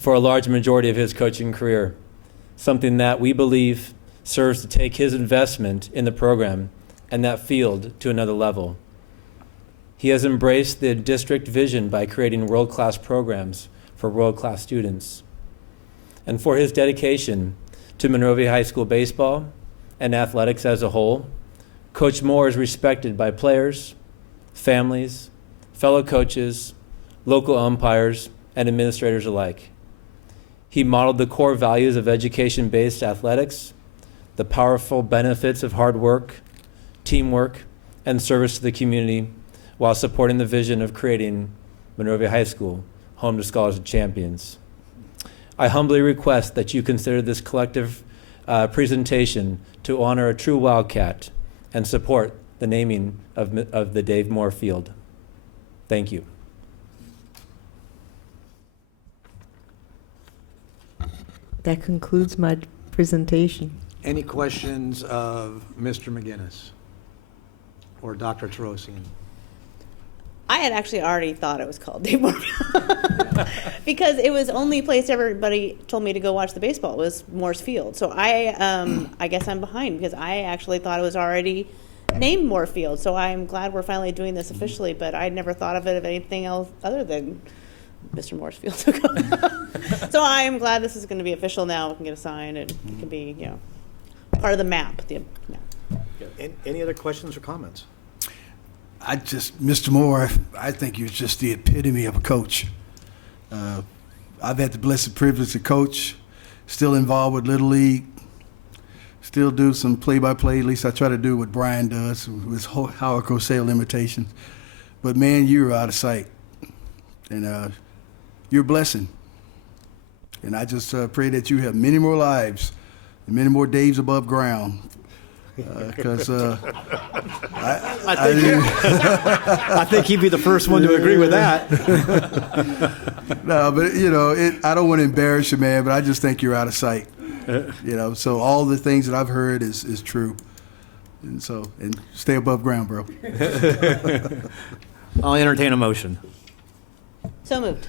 for a large majority of his coaching career, something that we believe serves to take his investment in the program and that field to another level. He has embraced the district vision by creating world-class programs for world-class students. And for his dedication to Monrovia High School baseball and athletics as a whole, Coach Moore is respected by players, families, fellow coaches, local umpires, and administrators alike. He modeled the core values of education-based athletics, the powerful benefits of hard work, teamwork, and service to the community, while supporting the vision of creating Monrovia High School, home to scholars and champions. I humbly request that you consider this collective presentation to honor a true Wildcat and support the naming of the Dave Moore Field. Thank you. That concludes my presentation. Any questions of Mr. McGinnis or Dr. Trosin? I had actually already thought it was called Dave Moore because it was only place everybody told me to go watch the baseball was Moore's Field. So I guess I'm behind because I actually thought it was already named Moore Field. So I'm glad we're finally doing this officially, but I never thought of it of anything else other than Mr. Moore's Field. So I am glad this is going to be official now. We can get a sign and it can be, part of the map. Any other questions or comments? Mr. Moore, I think you're just the epitome of a coach. I've had the blessed privilege to coach, still involved with Little League, still do some play-by-play, at least I try to do what Brian does with Howard Cosell limitations. But man, you're out of sight. And you're a blessing. And I just pray that you have many more lives and many more days above ground. Because I think he'd be the first one to agree with that. No, but I don't want to embarrass you, man. But I just think you're out of sight. So all the things that I've heard is true, and stay above ground, bro. I'll entertain a motion. So moved.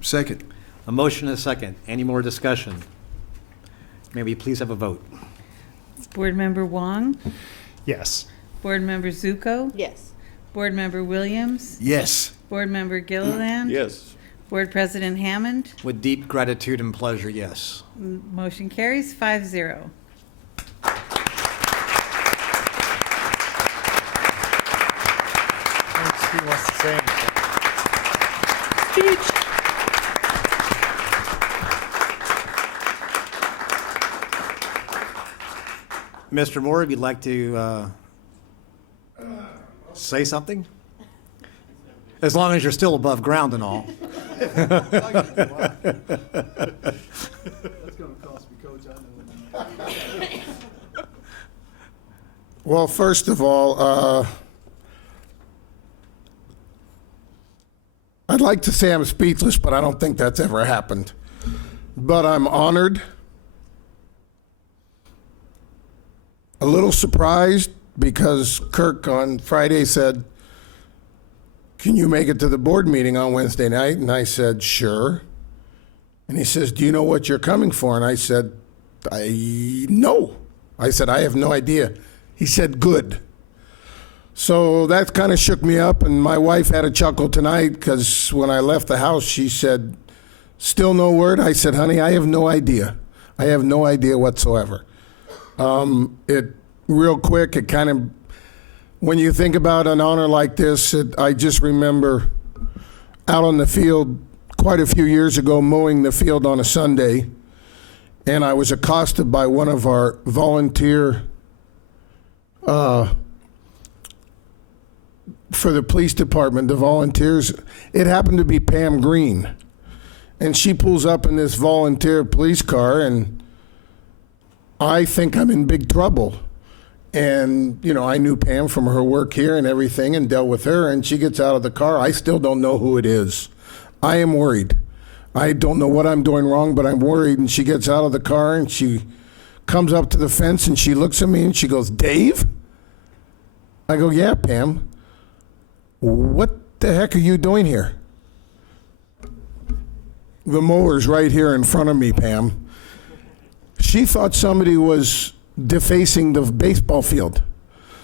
Second. A motion and a second. Any more discussion? May we please have a vote? Board Member Wong? Yes. Board Member Zuko? Yes. Board Member Williams? Yes. Board Member Gilliland? Yes. Board President Hammond? With deep gratitude and pleasure, yes. Motion carries 5-0. He wants to say anything. Speech. Mr. Moore, if you'd like to say something? As long as you're still above ground and all. That's going to cost me, Coach. I know. Well, first of all, I'd like to say I'm speechless, but I don't think that's ever happened. But I'm honored, a little surprised, because Kirk on Friday said, "Can you make it to the board meeting on Wednesday night?" And I said, "Sure." And he says, "Do you know what you're coming for?" And I said, "No." I said, "I have no idea." He said, "Good." So that kind of shook me up, and my wife had a chuckle tonight because when I left the house, she said, "Still no word?" I said, "Honey, I have no idea. I have no idea whatsoever." Real quick, it kind of, when you think about an honor like this, I just remember out on the field quite a few years ago mowing the field on a Sunday, and I was accosted by one of our volunteer for the police department, the volunteers. It happened to be Pam Green, and she pulls up in this volunteer police car, and I think I'm in big trouble. And, you know, I knew Pam from her work here and everything and dealt with her, and she gets out of the car. I still don't know who it is. I am worried. I don't know what I'm doing wrong, but I'm worried. And she gets out of the car, and she comes up to the fence, and she looks at me, and she goes, "Dave?" I go, "Yeah, Pam. What the heck are you doing here?" "The mower's right here in front of me, Pam." She thought somebody was defacing the baseball field.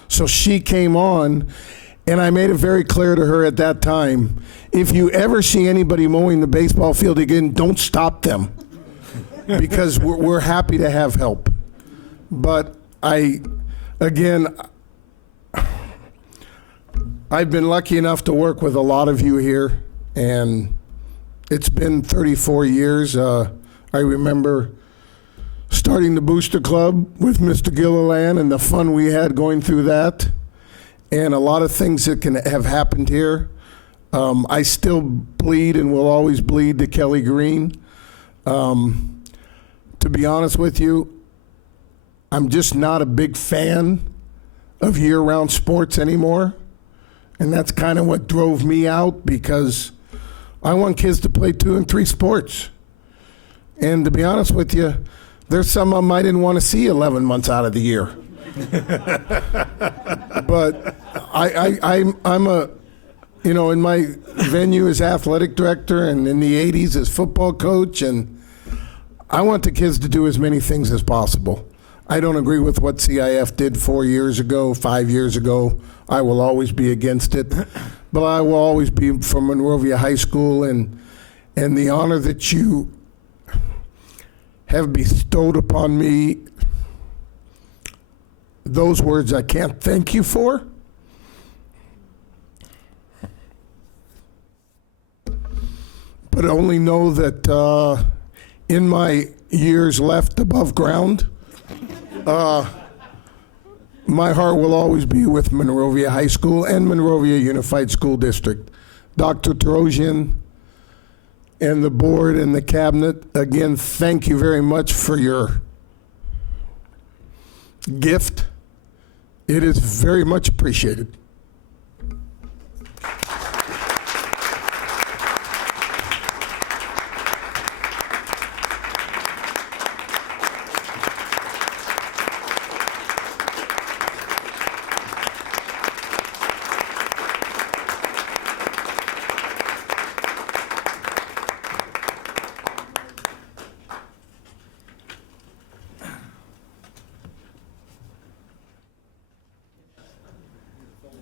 So she came on, and I made it very clear to her at that time, if you ever see anybody mowing the baseball field again, don't stop them, because we're happy to have help. But again, I've been lucky enough to work with a lot of you here, and it's been 34 years. I remember starting the Booster Club with Mr. Gilliland and the fun we had going through that, and a lot of things that can have happened here. I still bleed and will always bleed to Kelly Green. To be honest with you, I'm just not a big fan of year-round sports anymore, and that's kind of what drove me out, because I want kids to play 2 and 3 sports. And to be honest with you, there's some of them I didn't want to see 11 months out of the year. But I'm a, you know, in my venue as athletic director, and in the 80s as football coach, and I want the kids to do as many things as possible. I don't agree with what CIF did 4 years ago, 5 years ago. I will always be against it. But I will always be for Monrovia High School, and the honor that you have bestowed upon me, those words I can't thank you for. But only know that in my years left above ground, my heart will always be with Monrovia High School and Monrovia Unified School District. Dr. Tarosian and the board and the cabinet, again, thank you very much for your gift. It is very much appreciated.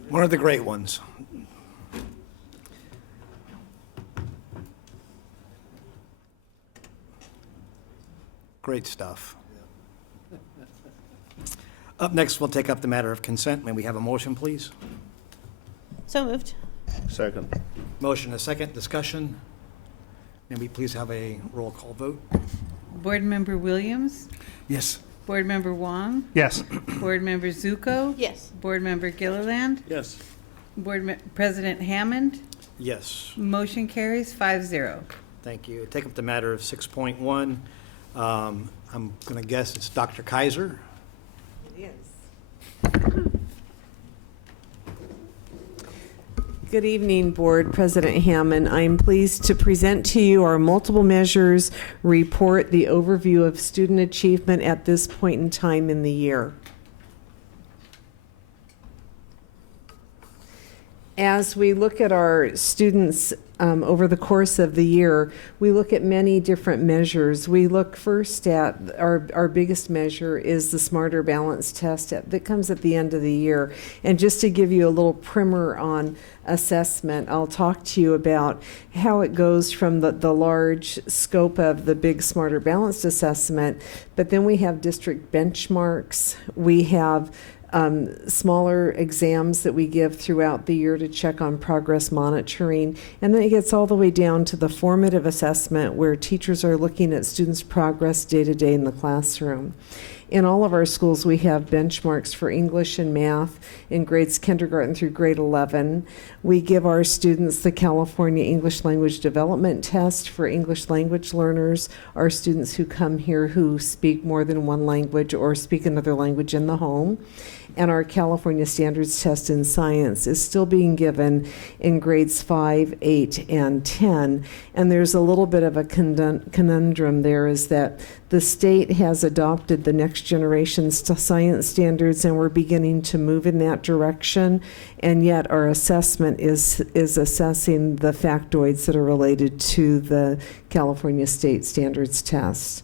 One of the great ones. Great stuff. Up next, we'll take up the matter of consent. May we have a motion, please? So moved. Second. Motion, a second. Discussion. May we please have a roll call vote? Board Member Williams, Yes. Board Member Wong? Yes. Board Member Zuko? Yes. Board Member Gilliland? Yes. President Hammond? Yes. Motion carries 5-0. Thank you. Take up the matter of 6.1. I'm going to guess it's Dr. Kaiser. It is. Good evening, Board President Hammond. I'm pleased to present to you our multiple measures report, the overview of student achievement at this point in time in the year. As we look at our students over the course of the year, we look at many different measures. We look first at our biggest measure is the Smarter Balance Test that comes at the end of the year. And just to give you a little primer on assessment, I'll talk to you about how it goes from the large scope of the big Smarter Balanced Assessment, but then we have district benchmarks. We have smaller exams that we give throughout the year to check on progress monitoring. And then it gets all the way down to the formative assessment where teachers are looking at students' progress day to day in the classroom. In all of our schools, we have benchmarks for English and math in grades kindergarten through grade 11. We give our students the California English Language Development Test for English language learners, our students who come here who speak more than one language or speak another language in the home. And our California Standards Test in Science is still being given in grades 5, 8, and 10. And there's a little bit of a conundrum there, is that the state has adopted the next generation science standards, and we're beginning to move in that direction. And yet our assessment is assessing the factoids that are related to the California State Standards Test.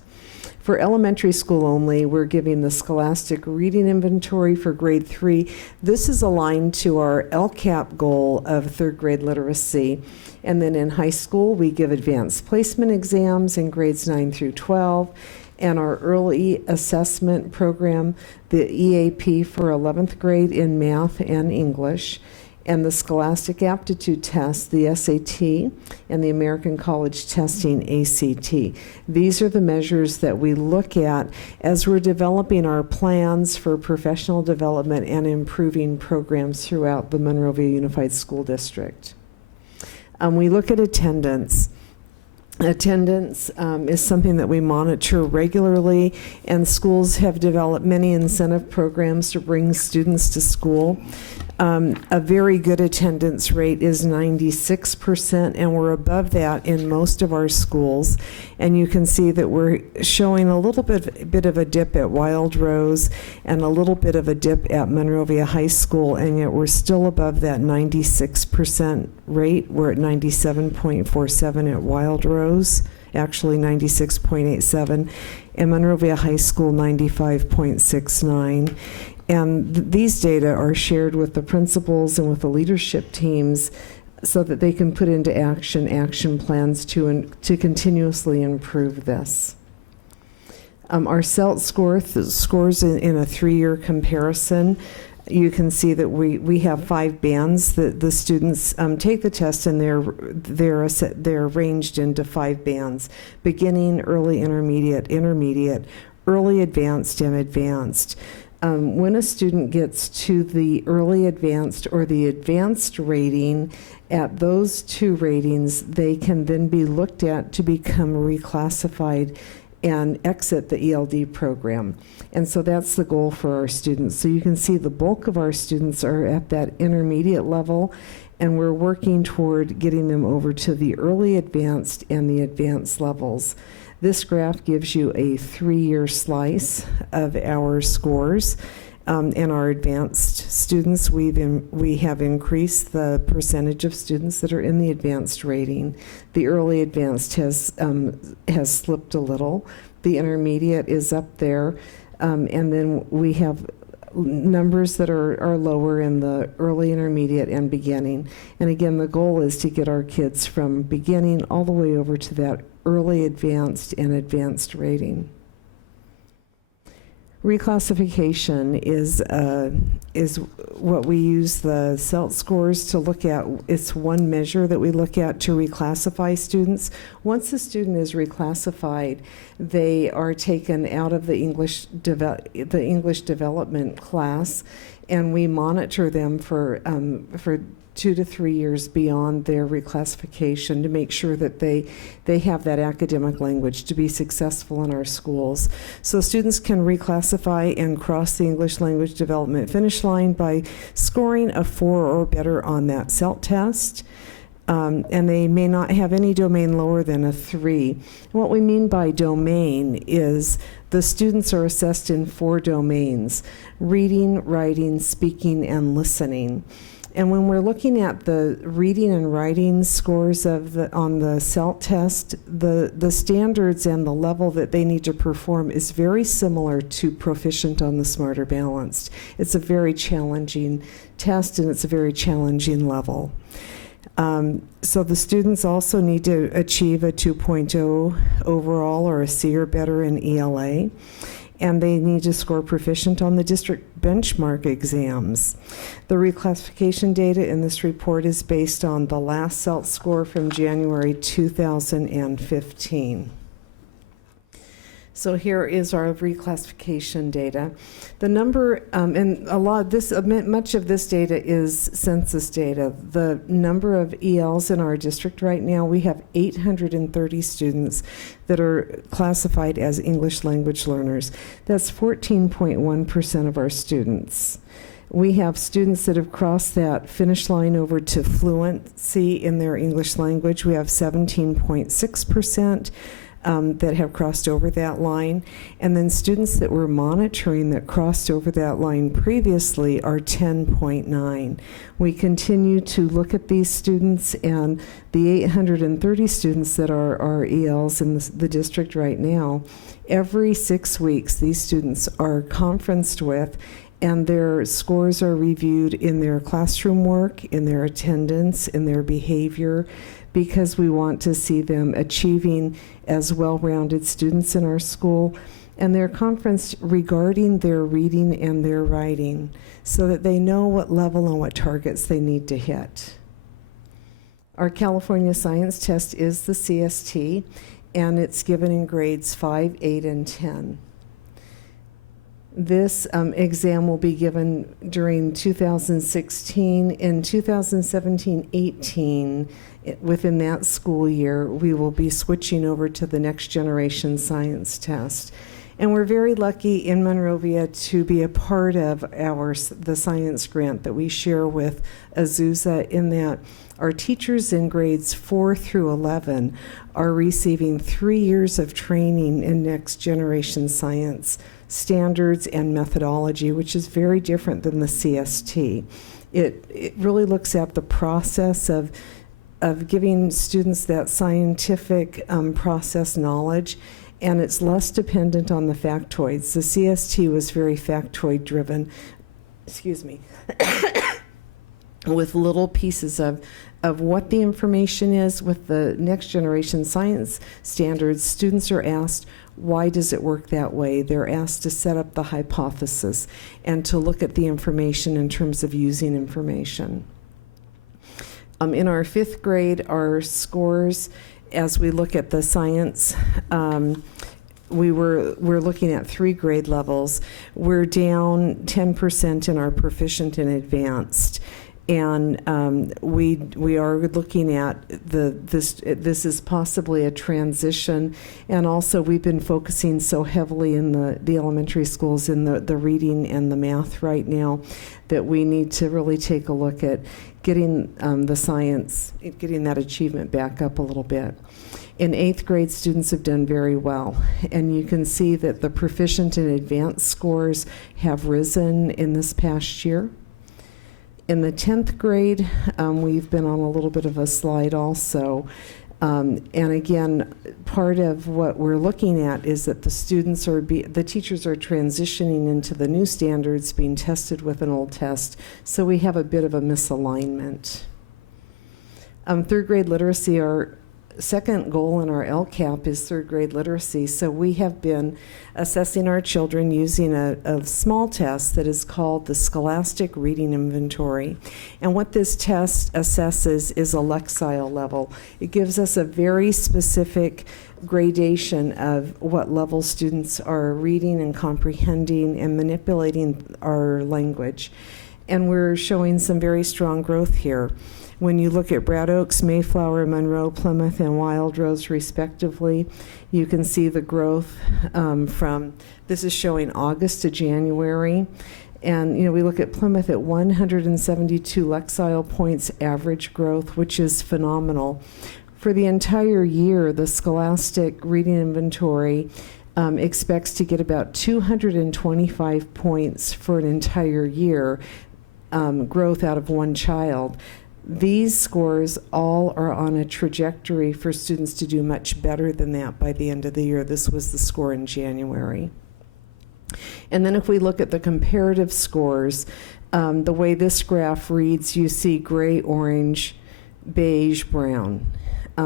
For elementary school only, we're giving the Scholastic Reading Inventory for grade 3. This is aligned to our LCAP goal of third grade literacy. And then in high school, we give advanced placement exams in grades 9 through 12. And our early assessment program, the EAP for 11th grade in math and English, and the Scholastic Aptitude Test, the SAT, and the American College Testing, ACT. These are the measures that we look at as we're developing our plans for professional development and improving programs throughout the Monrovia Unified School District. We look at attendance. Attendance is something that we monitor regularly, and schools have developed many incentive programs to bring students to school. A very good attendance rate is 96%, and we're above that in most of our schools. And you can see that we're showing a little bit of a dip at Wild Rose and a little bit of a dip at Monrovia High School, and yet we're still above that 96% rate. We're at 97.47 at Wild Rose, actually 96.87, and Monrovia High School 95.69. And these data are shared with the principals and with the leadership teams so that they can put into action plans to continuously improve this. Our CELT scores in a 3-year comparison, you can see that we have 5 bands that the students take the test, and they're arranged into 5 bands: beginning, early, intermediate, early, advanced, and advanced. When a student gets to the early advanced or the advanced rating, at those 2 ratings, they can then be looked at to become reclassified and exit the ELD program. And so that's the goal for our students. So you can see the bulk of our students are at that intermediate level, and we're working toward getting them over to the early advanced and the advanced levels. This graph gives you a 3-year slice of our scores. In our advanced students, we have increased the percentage of students that are in the advanced rating. The early advanced has slipped a little. The intermediate is up there. And then we have numbers that are lower in the early, intermediate, and beginning. And again, the goal is to get our kids from beginning all the way over to that early advanced and advanced rating. Reclassification is what we use the CELT scores to look at. It's one measure that we look at to reclassify students. Once a student is reclassified, they are taken out of the English development class, and we monitor them for 2 to 3 years beyond their reclassification to make sure that they have that academic language to be successful in our schools. So students can reclassify and cross the English language development finish line by scoring a 4 or better on that CELT test. And they may not have any domain lower than a 3. What we mean by domain is the students are assessed in 4 domains: reading, writing, speaking, and listening. And when we're looking at the reading and writing scores on the CELT test, the standards and the level that they need to perform is very similar to proficient on the Smarter Balanced. It's a very challenging test, and it's a very challenging level. So the students also need to achieve a 2.0 overall or a C or better in ELA. And they need to score proficient on the district benchmark exams. The reclassification data in this report is based on the last CELT score from January 2015. So here is our reclassification data. The number, and much of this data is census data. The number of ELs in our district right now, we have 830 students that are classified as English language learners. That's 14.1% of our students. We have students that have crossed that finish line over to fluency in their English language. We have 17.6%. That have crossed over that line. And then students that we're monitoring that crossed over that line previously are 10.9. We continue to look at these students, and the 830 students that are ELs in the district right now, every 6 weeks these students are conferenced with, and their scores are reviewed in their classroom work, in their attendance, in their behavior, because we want to see them achieving as well-rounded students in our school. And they're conferenced regarding their reading and their writing so that they know what level and what targets they need to hit. Our California Science Test is the CST, and it's given in grades 5, 8, and 10. This exam will be given during 2016. In 2017-18, within that school year, we will be switching over to the Next Generation Science Test. And we're very lucky in Monrovia to be a part of the science grant that we share with Azusa, in that our teachers in grades 4 through 11 are receiving 3 years of training in Next Generation Science standards and methodology, which is very different than the CST. It really looks at the process of giving students that scientific process knowledge, and it's less dependent on the factoids. The CST was very factoid driven, with little pieces of what the information is. With the Next Generation Science standards, students are asked, why does it work that way? They're asked to set up the hypothesis and to look at the information in terms of using information. In our 5th grade, our scores, as we look at the science, we're looking at 3 grade levels. We're down 10% in our proficient and advanced. And we are looking at this is possibly a transition, and also we've been focusing so heavily in the elementary schools in the reading and the math right now that we need to really take a look at getting the science, getting that achievement back up a little bit. In 8th grade, students have done very well, and you can see that the proficient and advanced scores have risen in this past year. In the 10th grade, we've been on a little bit of a slide also. And again, part of what we're looking at is that the teachers are transitioning into the new standards, being tested with an old test, so we have a bit of a misalignment. 3rd grade literacy, our second goal in our LCAP is third grade literacy. So we have been assessing our children using a small test that is called the Scholastic Reading Inventory. And what this test assesses is a lexile level. It gives us a very specific gradation of what level students are reading and comprehending and manipulating our language. And we're showing some very strong growth here. When you look at Brad Oaks, Mayflower, Monroe, Plymouth, and Wild Rose respectively, you can see the growth from, this is showing August to January. And we look at Plymouth at 172 lexile points average growth, which is phenomenal. For the entire year, the Scholastic Reading Inventory expects to get about 225 points for an entire year growth out of one child. These scores all are on a trajectory for students to do much better than that by the end of the year. This was the score in January. And then if we look at the comparative scores, the way this graph reads, you see gray, orange, beige, brown.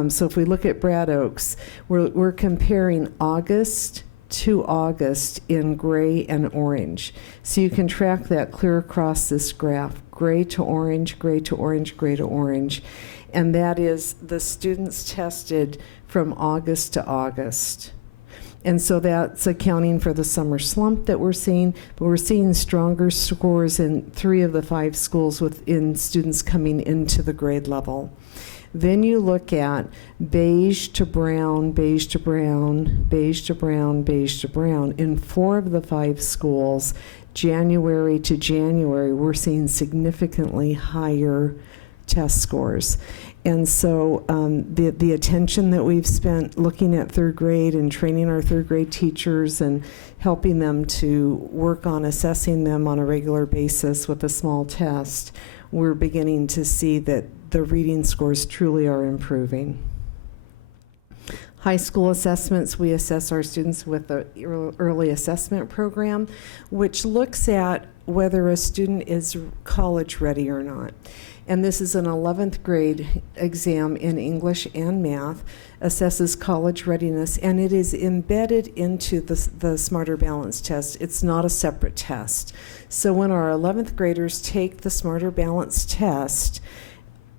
So if we look at Brad Oaks, we're comparing August to August in gray and orange. So you can track that clear across this graph, gray to orange, gray to orange, gray to orange. And that is the students tested from August to August. And so that's accounting for the summer slump that we're seeing, but we're seeing stronger scores in 3 of the 5 schools within students coming into the grade level. Then you look at beige to brown, beige to brown, beige to brown, beige to brown. In 4 of the 5 schools, January to January, we're seeing significantly higher test scores. And so the attention that we've spent looking at third grade and training our third grade teachers and helping them to work on assessing them on a regular basis with a small test, we're beginning to see that the reading scores truly are improving. High school assessments, we assess our students with the early assessment program, which looks at whether a student is college ready or not. And this is an 11th grade exam in English and math, assesses college readiness, and it is embedded into the Smarter Balance test. It's not a separate test. So when our 11th graders take the Smarter Balance test,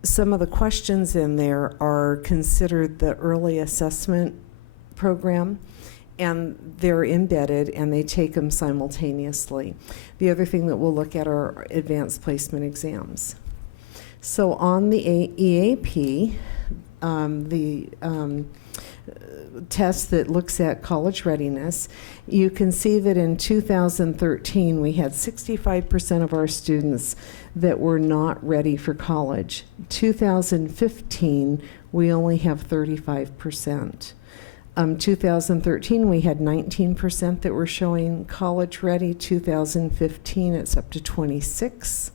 some of the questions in there are considered the early assessment program, and they're embedded and they take them simultaneously. The other thing that we'll look at are advanced placement exams. So on the EAP, the test that looks at college readiness, you can see that in 2013 we had 65% of our students that were not ready for college. 2015 we only have 35%. 2013 we had 19% that were showing college ready. 2015 it's up to 26%.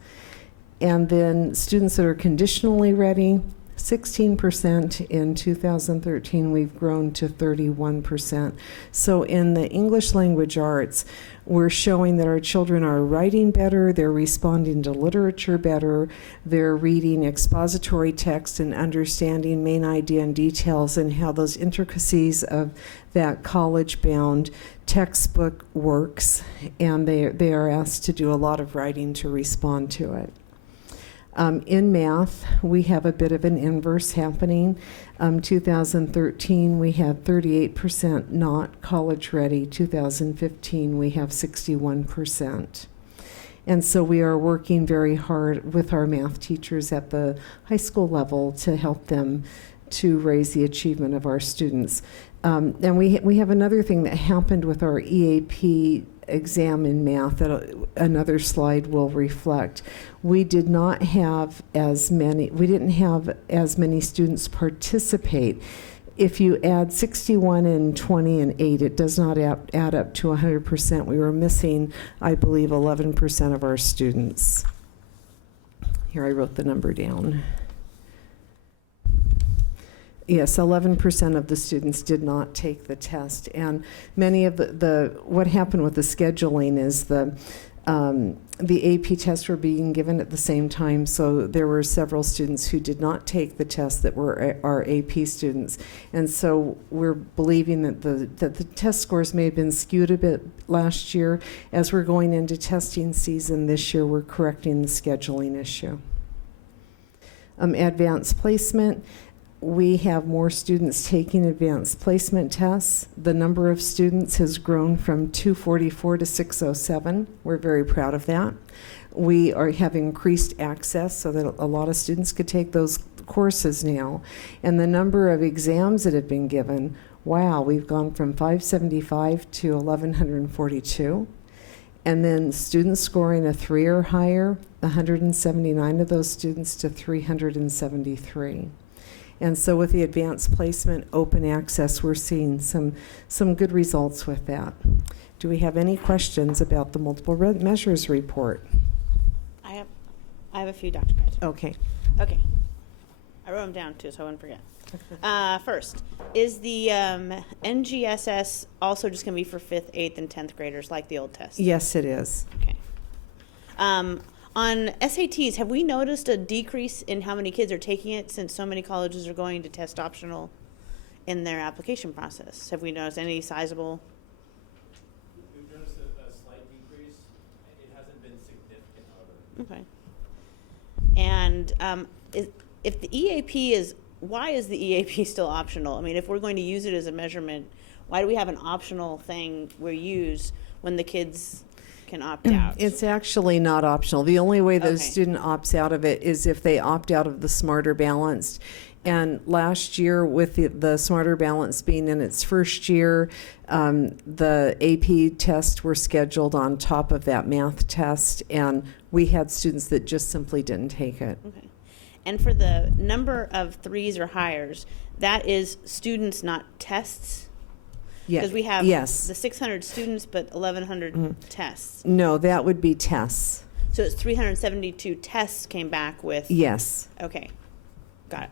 And then students that are conditionally ready, 16%. In 2013, we've grown to 31%. So in the English language arts, we're showing that our children are writing better, they're responding to literature better, they're reading expository text and understanding main idea and details and how those intricacies of that college-bound textbook works, and they are asked to do a lot of writing to respond to it. In math, we have a bit of an inverse happening. 2013, we had 38% not college ready. 2015, we have 61%. And so we are working very hard with our math teachers at the high school level to help them to raise the achievement of our students. And we have another thing that happened with our EAP exam in math that another slide will reflect. We didn't have as many students participate. If you add 61 and 20 and 8, it does not add up to 100%. We were missing, I believe, 11% of our students. Here, I wrote the number down. Yes, 11% of the students did not take the test, and many of what happened with the scheduling is the The AP tests were being given at the same time, so there were several students who did not take the tests that were our AP students. And so we're believing that the test scores may have been skewed a bit last year. As we're going into testing season this year, we're correcting the scheduling issue. Advanced placement. We have more students taking advanced placement tests. The number of students has grown from 244 to 607. We're very proud of that. We have increased access so that a lot of students could take those courses now. And the number of exams that have been given, wow, we've gone from 575 to 1,142. And then students scoring a 3 or higher, 179 of those students to 373. And so with the advanced placement open access, we're seeing some good results with that. Do we have any questions about the multiple measures report? I have a few, Dr. Kaiser. Okay. Okay. I wrote them down too, so I wouldn't forget. First, is the NGSS also just going to be for 5th, 8th, and 10th graders like the old test? Yes, it is. Okay. On SATs, have we noticed a decrease in how many kids are taking it since so many colleges are going to test optional in their application process? Have we noticed any sizable? We've noticed a slight decrease. It hasn't been significant, however. Okay. And if the EAP is, why is the EAP still optional? I mean, if we're going to use it as a measurement, why do we have an optional thing we use when the kids can opt out? It's actually not optional. The only way that a student opts out of it is if they opt out of the Smarter Balanced. And last year, with the Smarter Balance being in its first year, the AP tests were scheduled on top of that math test, and we had students that just simply didn't take it. Okay. And for the number of 3s or highers, that is students, not tests? Yeah. Because we have yes. the 600 students, but 1,100 tests. No, that would be tests. So it's 372 tests came back with? Yes. Okay. Got it.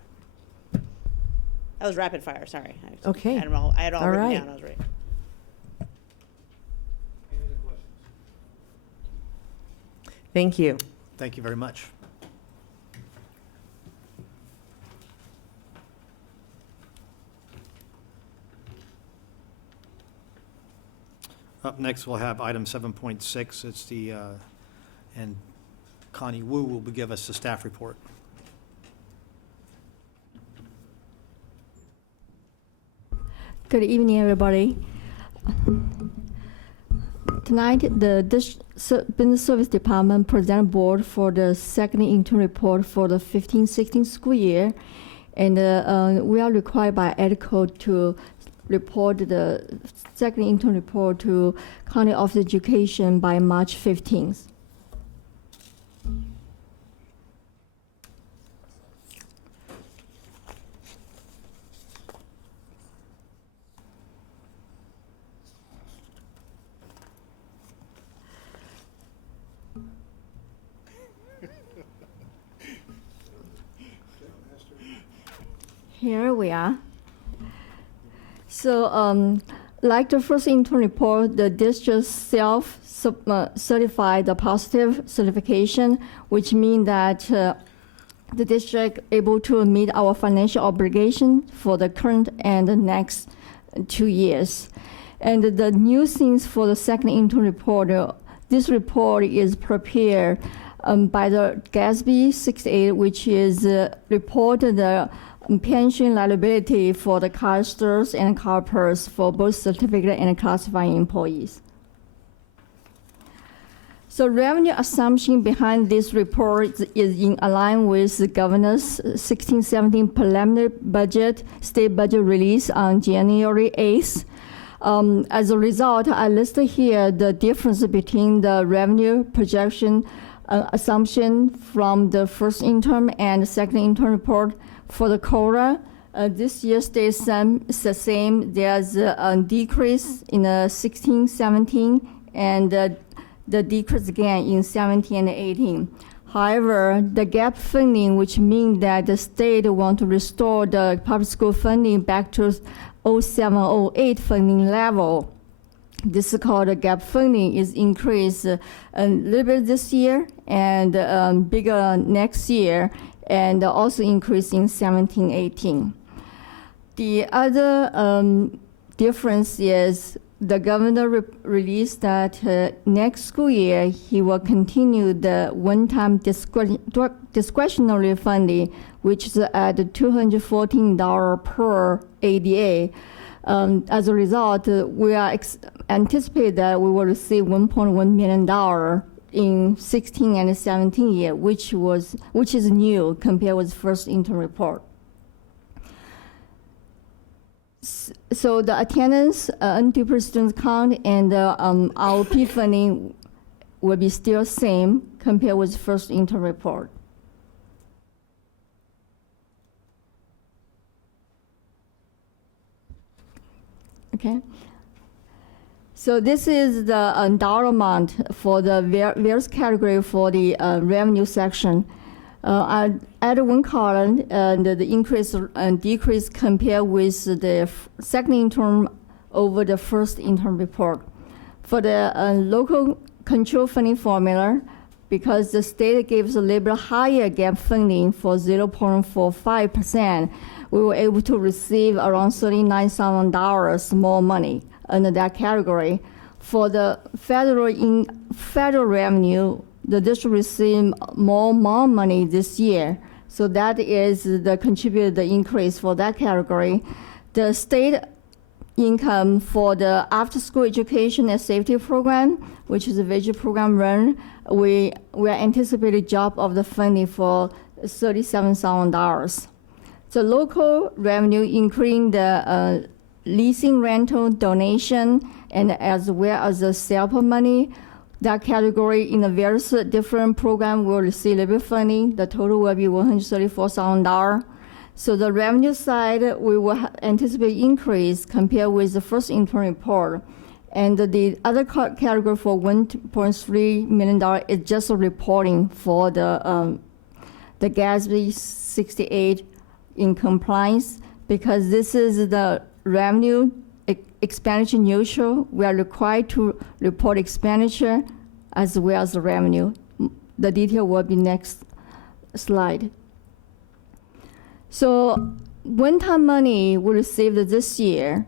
That was rapid fire, sorry. Okay. I had it all written right. down, I was ready. Thank you. Thank you very much. Up next, we'll have item 7.6. It's the, and Connie Wu will give us the staff report. Good evening, everybody. Tonight, the Business Service Department present board for the second intern report for the 15-16 school year, and we are required by EDCO to report the second intern report to County Office of Education by March 15th. Here we are. So, like the first intern report, the district self-certified the positive certification, which means that the district able to meet our financial obligation for the current and the next 2 years. And the new things for the second intern report, this report is prepared by the GASB 68, which is report the pension liability for the casters and carpers for both certificate and classifying employees. So revenue assumption behind this report is in line with the governor's 16-17 preliminary budget, state budget release on January 8th. As a result, I listed here the difference between the revenue projection assumption from the first interim and second interim report. For the CORA, this year stays the same. There's a decrease in 16-17 and the decrease again in 17 and 18. However, the gap funding, which means that the state want to restore the public school funding back to 07-08 funding level, this is called a gap funding is increased a little bit this year and bigger next year, and also increase in 17-18. The other difference is the governor released that next school year he will continue the one-time discretionary funding, which is at $214 per ADA. As a result, we are anticipate that we will receive $1.1 million in 16 and 17 year, which is new compared with first interim report. So the attendance, undue student count, and our P funding will be still same compared with first interim report. Okay. So this is the dollar amount for the various category for the revenue section. I added one column, and the increase and decrease compared with the second interim over the first interim report. For the local control funding formula, because the state gives a little bit higher gap funding for 0.45%, we were able to receive around $39,000 more money under that category. For the federal revenue, the district received more money this year. So that is the contributed the increase for that category. The state income for the after-school education and safety program, which is a VEG program run, we are anticipating drop of the funding for $37,000. So local revenue, including the leasing, rental, donation, and as well as the sale per money, that category in the various different program will receive a little bit funding. The total will be $134,000. So the revenue side, we will anticipate increase compared with the first interim report. And the other category for $1.3 million is just a reporting for the GASB 68 in compliance, because this is the revenue expenditure neutral. We are required to report expenditure as well as the revenue. The detail will be next slide. So one-time money we received this year,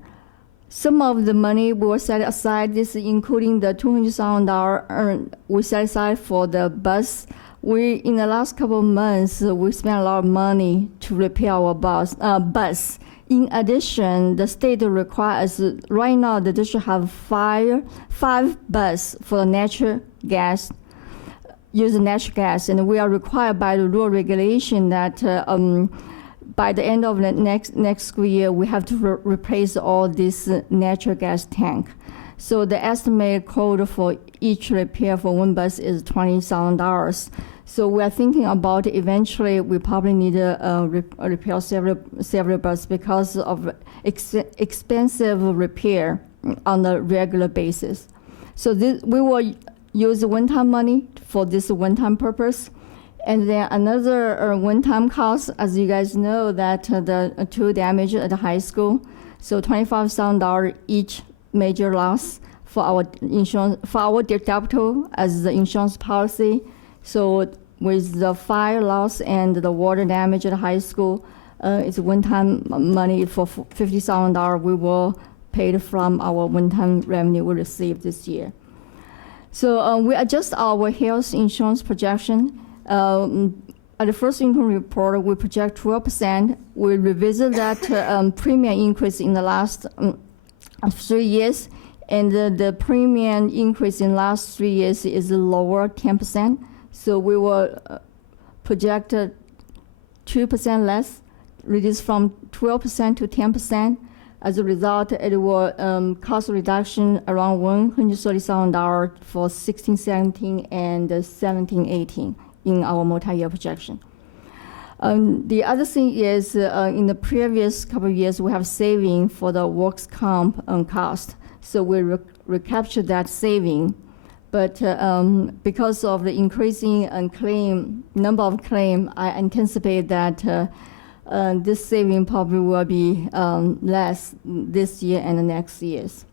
some of the money we will set aside, this is including the $200,000 we set aside for the bus. In the last couple of months, we spent a lot of money to repair our bus. In addition, the state requires, right now the district have five buses for natural gas, using natural gas, and we are required by the rule regulation that by the end of the next school year, we have to replace all this natural gas tank. So the estimated quota for each repair for one bus is $20,000. So we are thinking about eventually we probably need to repair several buses because of expensive repair on a regular basis. So we will use one-time money for this one-time purpose. And then another one-time cost, as you guys know, that the tool damage at the high school, so $25,000 each major loss for our insurance, for our deductible as the insurance policy. So with the fire loss and the water damage at the high school, it's one-time money for $50,000 we will pay from our one-time revenue we received this year. So we adjust our health insurance projection. At the first income report, we project 12%. We revisit that premium increase in the last 3 years, and the premium increase in the last 3 years is lower, 10%. So we will project 2% less, reduce from 12% to 10%. As a result, it will cost reduction around $130,000 for 16-17 and 17-18 in our multi-year projection. The other thing is in the previous couple of years, we have saving for the works comp cost. So we recapture that saving. But because of the increasing number of claims, I anticipate that this saving probably will be less this year and the next years.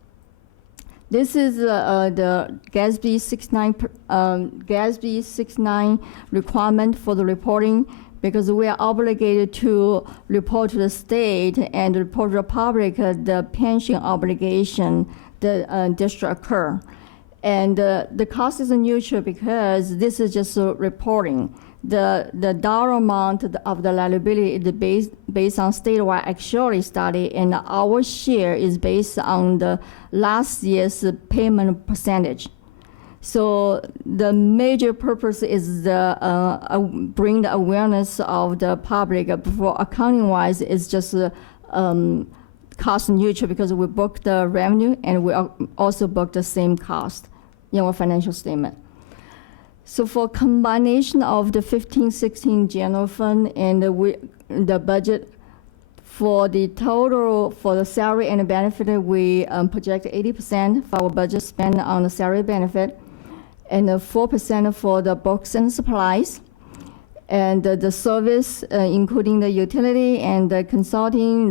This is the GASB 69 requirement for the reporting, because we are obligated to report to the state and report to the public the pension obligation the district occur. And the cost is neutral because this is just reporting. The dollar amount of the liability is based on statewide actuary study, and our share is based on the last year's payment percentage. So the major purpose is bring the awareness of the public. For accounting-wise, it's just cost neutral because we book the revenue and we also book the same cost in our financial statement. So for combination of the 15-16 general fund and the budget, for the total, for the salary and the benefit, we project 80% for our budget spend on the salary benefit, and 4% for the books and supplies. And the service, including the utility and the consulting,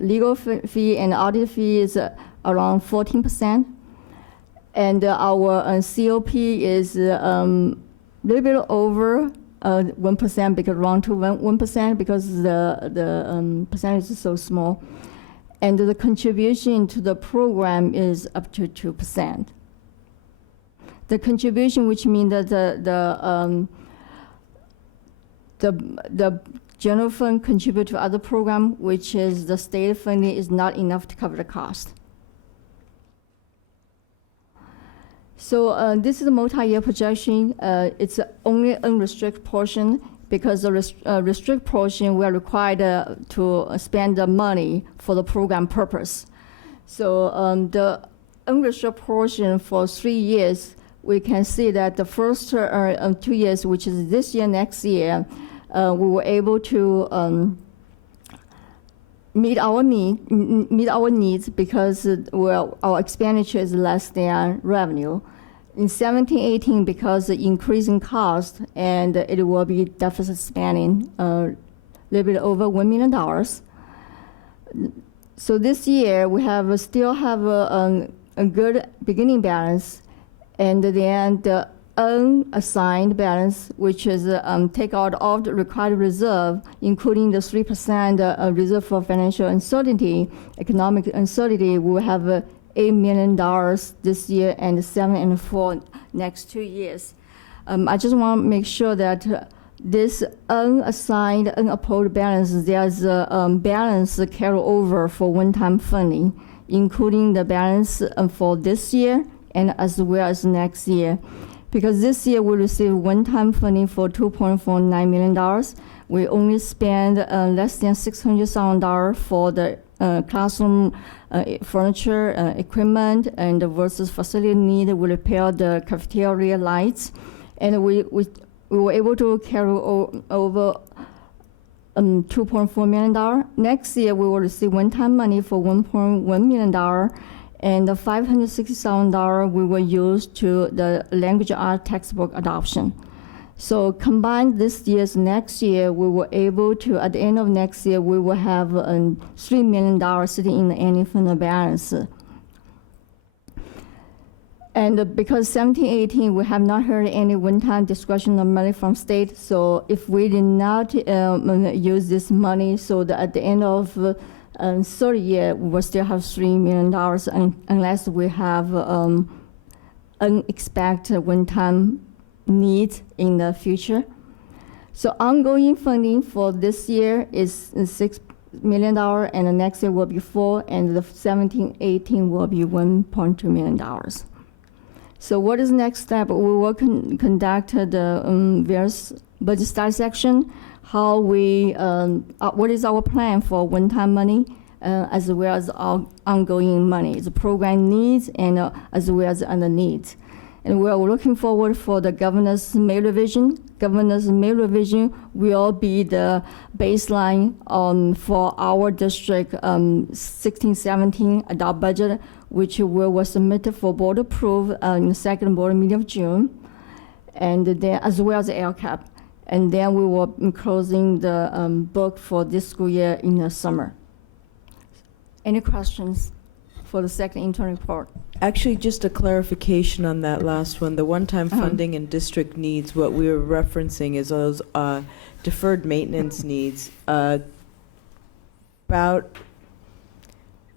legal fee and audit fee is around 14%. And our COP is a little bit over 1%, because around to 1%, because the percentage is so small. And the contribution to the program is up to 2%. The contribution, which means that the general fund contribute to other program, which is the state funding, is not enough to cover the cost. So this is a multi-year projection. It's only unrestricted portion, because the restricted portion we are required to spend the money for the program purpose. So the unrestricted portion for 3 years, we can see that the first 2 years, which is this year, next year, we were able to meet our needs because our expenditure is less than revenue. In 17-18, because the increasing cost, and it will be deficit spending a little bit over $1 million. So this year we still have a good beginning balance, and then the unassigned balance, which is take out all the required reserve, including the 3% reserve for financial uncertainty, economic uncertainty. We will have $8 million this year and $7 and $4 next 2 years. I just want to make sure that this unassigned, unopposed balance, there's a balance carry over for one-time funding, including the balance for this year and as well as next year. Because this year we received one-time funding for $2.49 million. We only spend less than $600,000 for the classroom furniture, equipment, and versus facility need. We repair the cafeteria lights, and we were able to carry over $2.4 million. Next year we will receive one-time money for $1.1 million, and the $560,000 we will use to the language art textbook adoption. So combined this year's next year, we were able to, at the end of next year, we will have $3 million sitting in the ending fund balance. And because 17-18, we have not heard any one-time discussion of money from state. So if we did not use this money, so that at the end of third year, we will still have $3 million unless we have unexpected one-time needs in the future. So ongoing funding for this year is $6 million, and the next year will be $4 million, and the 17-18 will be $1.2 million. So what is the next step? We will conduct the various budget study section, how we, what is our plan for one-time money, as well as our ongoing money, the program needs, and as well as other needs. And we are looking forward for the governor's May revision. Governor's May revision will be the baseline for our district 16-17 adopt budget, which was submitted for board approval in the second board meeting of June, and then as well as the LCAP. And then we will be closing the book for this school year in the summer. Any questions for the second interim report. Actually, just a clarification on that last one. The one-time funding and district needs, what we were referencing is those deferred maintenance needs. About,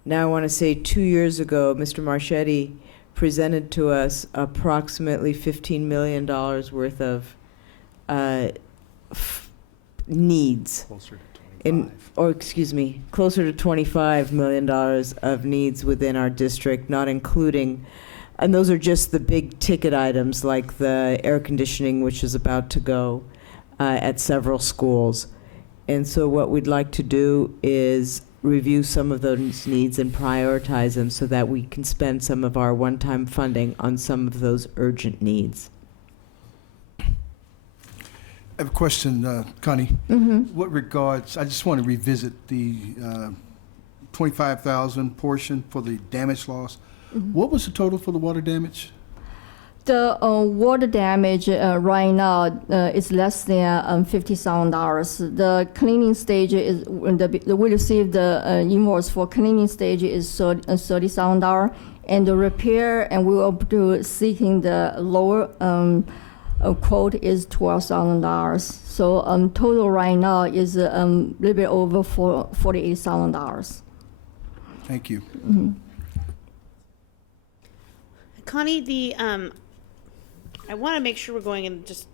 now I want to say 2 years ago, Mr. Marchetti presented to us approximately $15 million worth of needs. Closer to 25. Closer to $25 million of needs within our district, not including, and those are just the big ticket items like the air conditioning, which is about to go at several schools. And so what we'd like to do is review some of those needs and prioritize them so that we can spend some of our one-time funding on some of those urgent needs. I have a question, Connie. What regards, I just want to revisit the 25,000 portion for the damage loss. What was the total for the water damage? The water damage right now is less than $50,000. The cleaning stage is, we received the invoice for cleaning stage is $30,000, and the repair, and we will do seeking the lower quote is $12,000. So total right now is a little bit over $48,000. Thank you. Connie, I want to make sure we're going in just,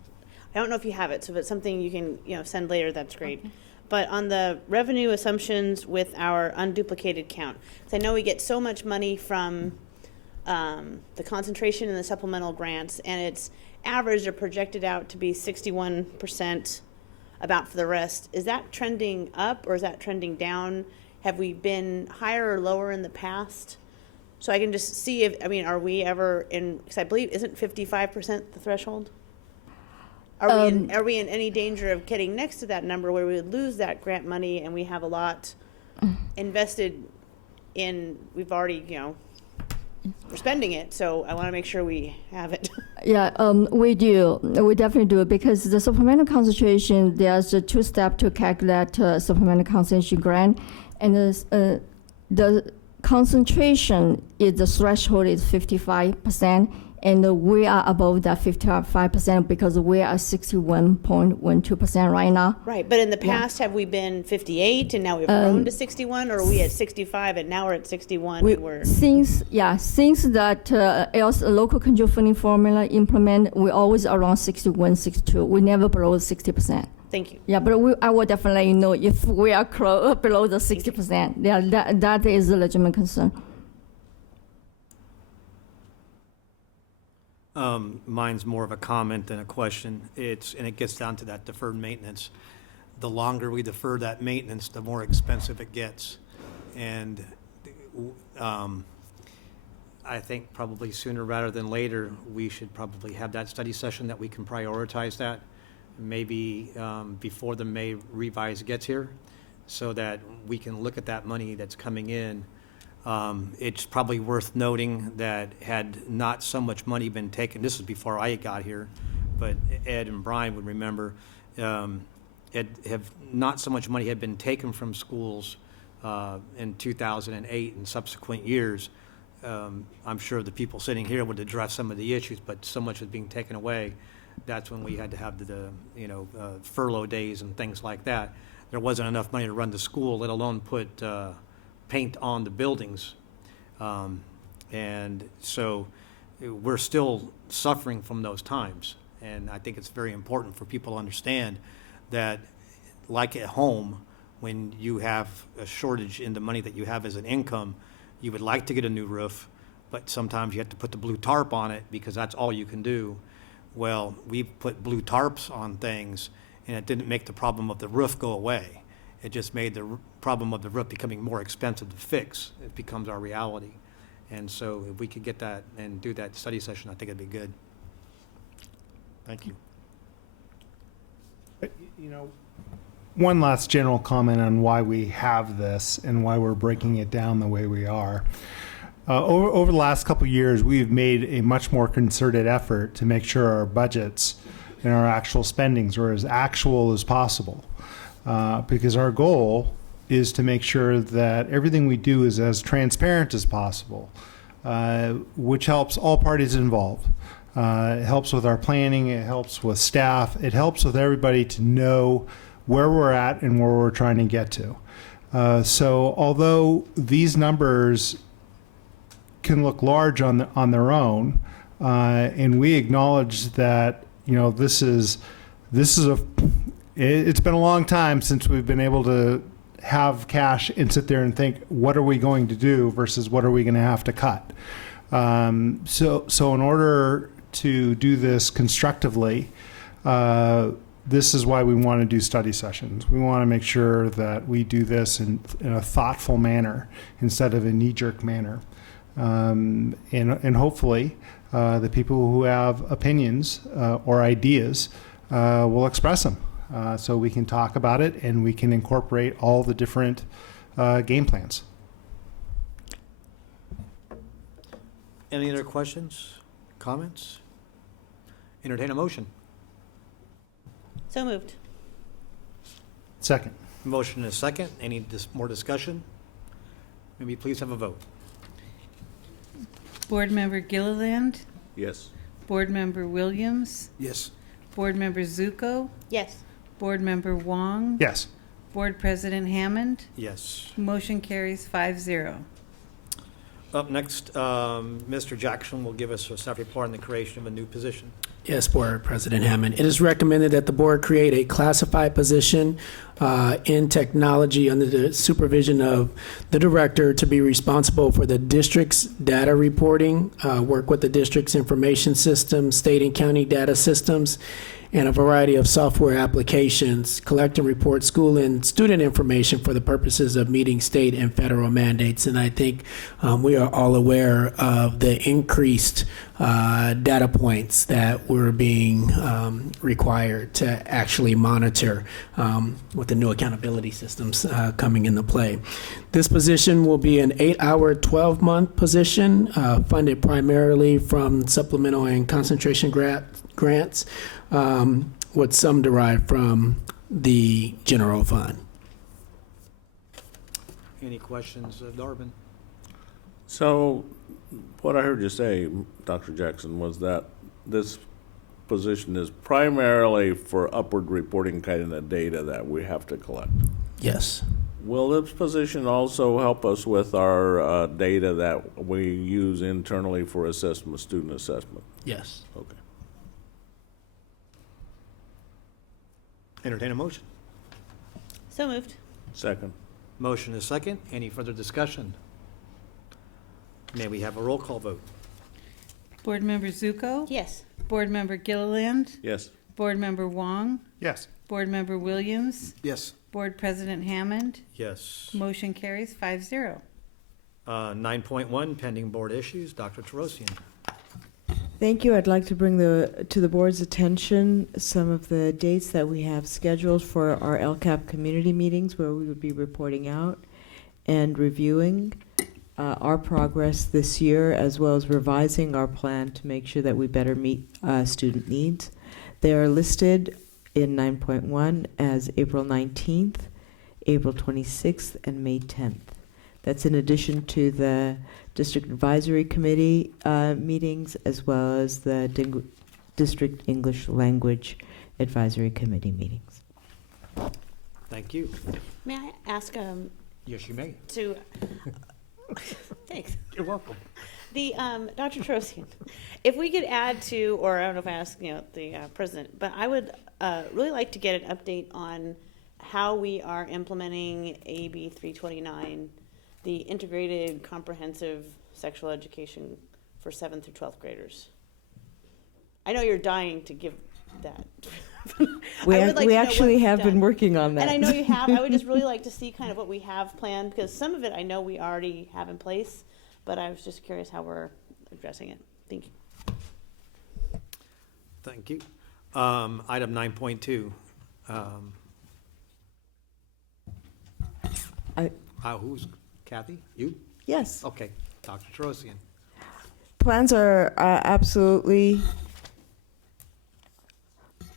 I don't know if you have it, so if it's something you can send later, that's great. Okay. But on the revenue assumptions with our unduplicated count, because I know we get so much money from the concentration and the supplemental grants, and it's averaged or projected out to be 61% about for the rest. Is that trending up or is that trending down? Have we been higher or lower in the past? So I can just see if, are we ever in, because I believe, isn't 55% the threshold? Are we in any danger of getting next to that number where we would lose that grant money and we have a lot invested in, we've already, we're spending it, so I want to make sure we have it. Yeah, we do. We definitely do, because the supplemental concentration, there's a two-step to calculate supplemental concentration grant, and the concentration is the threshold is 55%, and we are above that 55% because we are 61.12% right now. Right, but in the past, have we been 58 and now we've grown to 61, or are we at 65 and now we're at 61? Since that else local control funding formula implement, we always around 61, 62. We never below 60%. Thank you. Yeah, but I will definitely let you know if we are below the 60%. Yeah, that is a legitimate concern. Mine's more of a comment than a question. And it gets down to that deferred maintenance. The longer we defer that maintenance, the more expensive it gets. And I think probably sooner rather than later, we should probably have that study session that we can prioritize that, maybe before the May revise gets here, so that we can look at that money that's coming in. It's probably worth noting that had not so much money been taken, this was before I got here, but Ed and Brian would remember, not so much money had been taken from schools in 2008 and subsequent years. I'm sure the people sitting here would address some of the issues, but so much was being taken away. That's when we had to have the furlough days and things like that. There wasn't enough money to run the school, let alone put paint on the buildings. And so we're still suffering from those times. And I think it's very important for people to understand that, like at home, when you have a shortage in the money that you have as an income, you would like to get a new roof, but sometimes you have to put the blue tarp on it because that's all you can do. Well, we put blue tarps on things, and it didn't make the problem of the roof go away. It just made the problem of the roof becoming more expensive to fix. It becomes our reality. And so if we could get that and do that study session, I think it'd be good. Thank you. One last general comment on why we have this and why we're breaking it down the way we are. Over the last couple of years, we've made a much more concerted effort to make sure our budgets and our actual spendings are as actual as possible. Because our goal is to make sure that everything we do is as transparent as possible, which helps all parties involved. It helps with our planning, it helps with staff, it helps with everybody to know where we're at and where we're trying to get to. So although these numbers can look large on their own, and we acknowledge that, you know, it's been a long time since we've been able to have cash and sit there and think, what are we going to do versus what are we going to have to cut? So in order to do this constructively, this is why we want to do study sessions. We want to make sure that we do this in a thoughtful manner instead of a knee-jerk manner. And hopefully the people who have opinions or ideas will express them so we can talk about it and we can incorporate all the different game plans. Any other questions, comments? Entertain a motion. So moved. Second. Motion is second. Any more discussion? Maybe please have a vote. Board Member Gilliland, Yes. Board Member Williams, Yes. Board Member Zuko, Yes. Board Member Wong, Yes. Board President Hammond. Yes. Motion carries 5-0. Up next, Mr. Jackson will give us a staff report on the creation of a new position. Yes, Board President Hammond. It is recommended that the board create a classified position in technology under the supervision of the director to be responsible for the district's data reporting, work with the district's information systems, state and county data systems, and a variety of software applications, collect and report school and student information for the purposes of meeting state and federal mandates. And I think we are all aware of the increased data points that we're being required to actually monitor with the new accountability systems coming into play. This position will be an 8-hour, 12-month position funded primarily from supplemental and concentration grants, with some derived from the general fund. Any questions, Darvin? So what I heard you say, Dr. Jackson, was that this position is primarily for upward reporting kind of data that we have to collect. Yes. Will this position also help us with our data that we use internally for assessment, student assessment? Yes. Okay. Entertain a motion. So moved. Second. Motion is second. Any further discussion? May we have a roll call vote? Board Member Zuko? Yes. Board Member Gilliland? Yes. Board Member Wong? Yes. Board Member Williams? Yes. Board President Hammond? Yes. Motion carries 5-0. 9.1, pending board issues. Dr. Tarosian. Thank you. I'd like to bring to the board's attention some of the dates that we have scheduled for our LCAP community meetings, where we would be reporting out and reviewing our progress this year, as well as revising our plan to make sure that we better meet student needs. They are listed in 9.1 as April 19th, April 26th, and May 10th. That's in addition to the District Advisory Committee meetings, as well as the District English Language Advisory Committee meetings. Thank you. May I ask Yes, you may. to thanks. You're welcome. The Dr. Trosian, if we could add to, or I don't know if I asked, the president, but I would really like to get an update on how we are implementing AB 329, the integrated comprehensive sexual education for 7th through 12th graders. I know you're dying to give that. We actually have been working on that. And I know you have. I would just really like to see kind of what we have planned, because some of it I know we already have in place, but I was just curious how we're addressing it. Thank you. Thank you. Item 9.2. Who's Kathy? You? Yes. Okay. Dr. Tarosian. Plans are absolutely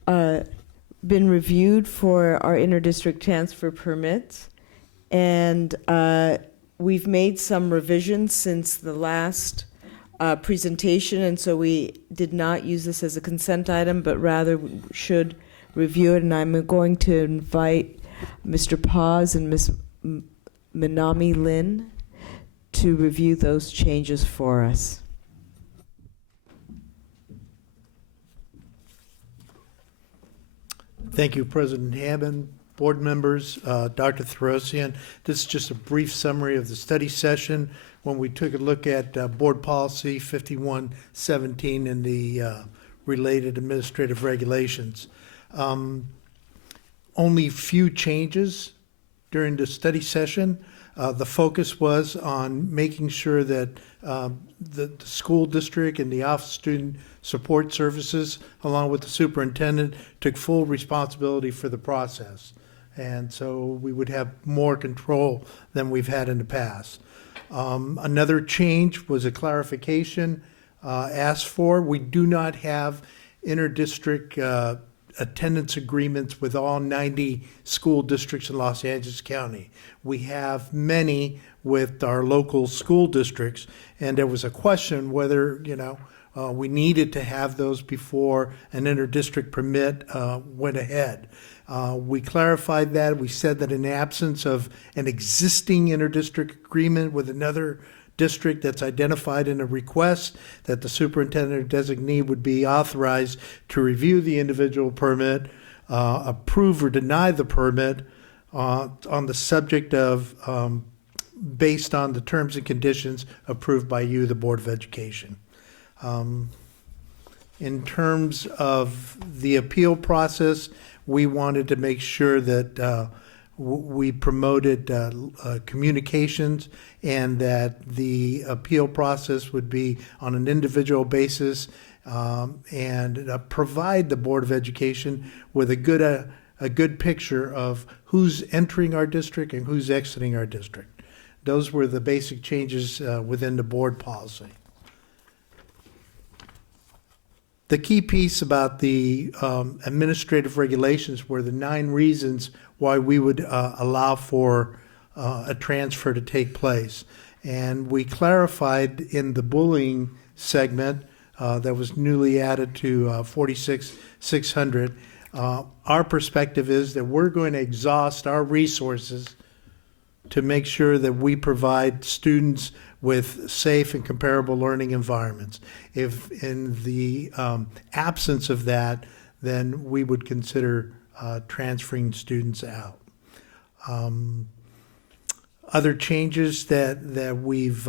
been reviewed for our interdistrict transfer permits, And we've made some revisions since the last presentation, and so we did not use this as a consent item, but rather should review it. And I'm going to invite Mr. Paz and Ms. Minami Lin to review those changes for us. Thank you, President Hammond, board members, Dr. Therosian. This is just a brief summary of the study session when we took a look at Board Policy 5117 and the related administrative regulations. Only few changes during the study session. The focus was on making sure that the school district and the Office of Student Support Services, along with the superintendent, took full responsibility for the process. And so we would have more control than we've had in the past. Another change was a clarification asked for. We do not have inter-district attendance agreements with all 90 school districts in Los Angeles County. We have many with our local school districts, and there was a question whether, we needed to have those before an inter-district permit went ahead. We clarified that. We said that in the absence of an existing inter-district agreement with another district that's identified in a request, that the superintendent or designee would be authorized to review the individual permit, approve or deny the permit on the subject of, based on the terms and conditions approved by you, the Board of Education. In terms of the appeal process, we wanted to make sure that we promoted communications and that the appeal process would be on an individual basis and provide the Board of Education with a good picture of who's entering our district and who's exiting our district. Those were the basic changes within the board policy. The key piece about the administrative regulations were the 9 reasons why we would allow for a transfer to take place. And we clarified in the bullying segment that was newly added to 46,600. Our perspective is that we're going to exhaust our resources to make sure that we provide students with safe and comparable learning environments. If in the absence of that, then we would consider transferring students out. Other changes that we've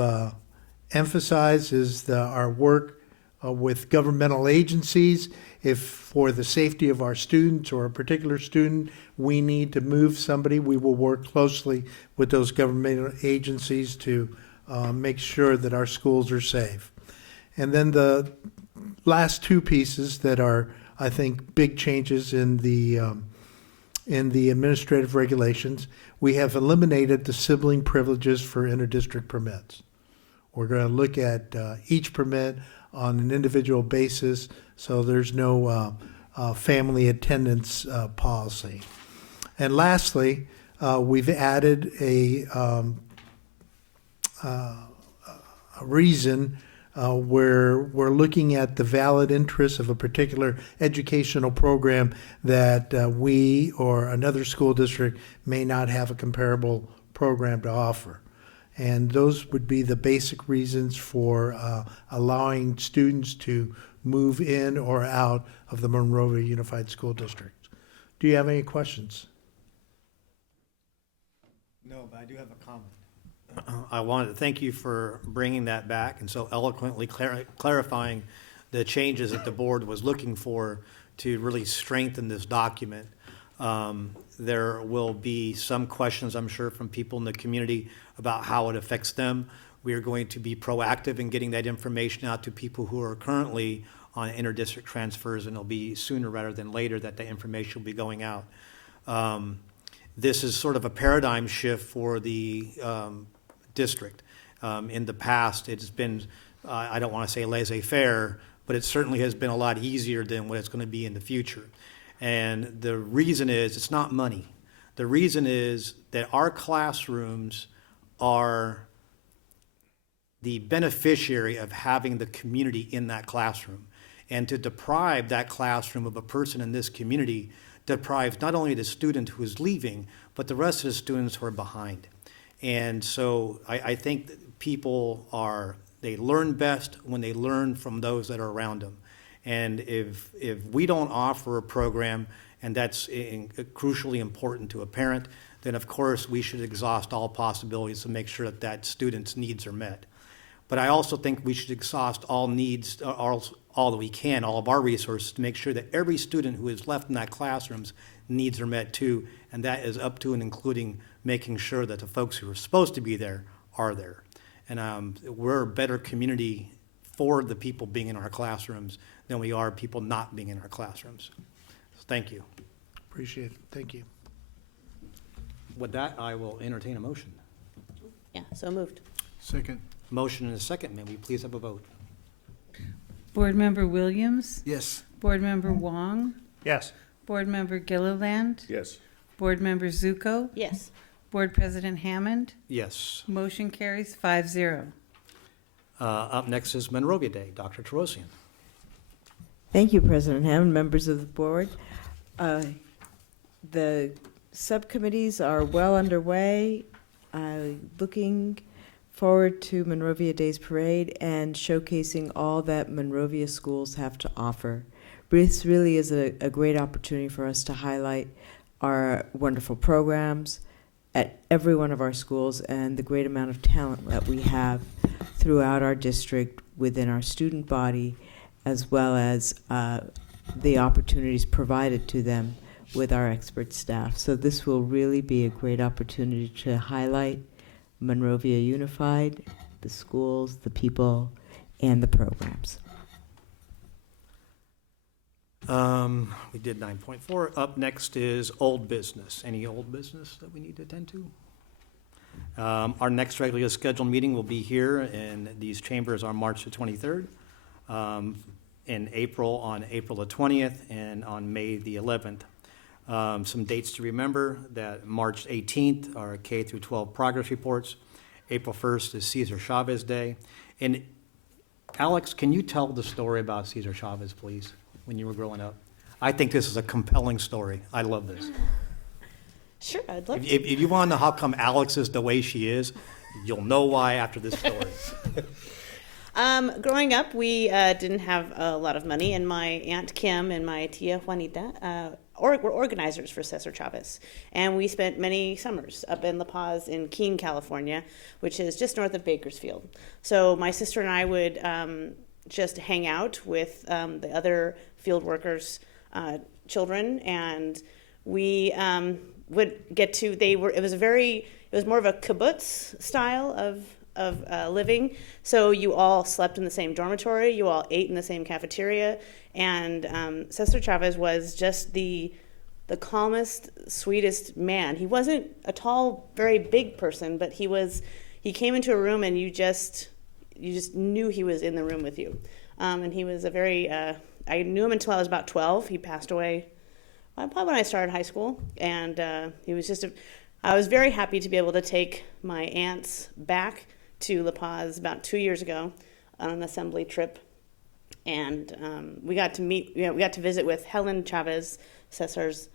emphasized is our work with governmental agencies. If for the safety of our students or a particular student, we need to move somebody, we will work closely with those governmental agencies to make sure that our schools are safe. And then the last 2 pieces that are, I think, big changes in the administrative regulations. We have eliminated the sibling privileges for inter-district permits. We're going to look at each permit on an individual basis, so there's no family attendance policy. And lastly, we've added a reason where we're looking at the valid interests of a particular educational program that we or another school district may not have a comparable program to offer. And those would be the basic reasons for allowing students to move in or out of the Monrovia Unified School District. Do you have any questions? No, but I do have a comment. I wanted to thank you for bringing that back and so eloquently clarifying the changes that the board was looking for to really strengthen this document. There will be some questions, I'm sure, from people in the community about how it affects them. We are going to be proactive in getting that information out to people who are currently on inter-district transfers, and it'll be sooner rather than later that the information will be going out. This is sort of a paradigm shift for the district. In the past, it's been, I don't want to say laissez-faire, but it certainly has been a lot easier than what it's going to be in the future. And the reason is it's not money. The reason is that our classrooms are the beneficiary of having the community in that classroom. And to deprive that classroom of a person in this community deprives not only the student who is leaving, but the rest of the students who are behind. And so I think that they learn best when they learn from those that are around them. And if we don't offer a program, and that's crucially important to a parent, then of course we should exhaust all possibilities to make sure that that student's needs are met. But I also think we should exhaust all needs, all that we can, all of our resources, to make sure that every student who is left in that classroom's needs are met too, and that is up to and including making sure that the folks who are supposed to be there are there. And we're a better community for the people being in our classrooms than we are people not being in our classrooms. So thank you. Appreciate it. Thank you. With that, I will entertain a motion. Yeah, so moved. Second. Motion and a second. May we please have a vote? Board Member Williams? Yes. Board Member Wong? Yes. Board Member Gilliland? Yes. Board Member Zuko? Yes. Board President Hammond? Yes. Motion carries 5-0. Up next is Monrovia Day. Dr. Terosian. Thank you, President Hammond, members of the board. The subcommittees are well underway, looking forward to Monrovia Day's parade and showcasing all that Monrovia schools have to offer. This really is a great opportunity for us to highlight our wonderful programs at every one of our schools and the great amount of talent that we have throughout our district within our student body, as well as the opportunities provided to them with our expert staff. So this will really be a great opportunity to highlight Monrovia Unified, the schools, the people, and the programs. We did 9.4. Up next is old business. Any old business that we need to attend to? Our next regularly scheduled meeting will be here in these chambers on March the 23rd, in April on April the 20th, and on May the 11th. Some dates to remember: that March 18th are K through 12 progress reports. April 1st is Cesar Chavez Day. And Alex, can you tell the story about Cesar Chavez, please, when you were growing up? I think this is a compelling story. I love this. Sure, I'd love to. If you want to know how come Alex is the way she is, you'll know why after this story. Growing up, we didn't have a lot of money, and my Aunt Kim and my Tia Juanita were organizers for Cesar Chavez. And we spent many summers up in La Paz in Keene, California, which is just north of Bakersfield. So my sister and I would just hang out with the other field workers' children, and we would get to, it was more of a kibbutz style of living. So you all slept in the same dormitory, you all ate in the same cafeteria, and Cesar Chavez was just the calmest, sweetest man. He wasn't a tall, very big person, but he came into a room and you just knew he was in the room with you. And he was I knew him until I was about 12. He passed away probably when I started high school, and he was I was very happy to be able to take my aunts back to La Paz about 2 years ago on an assembly trip, and we got to visit with Helen Chavez, Cesar's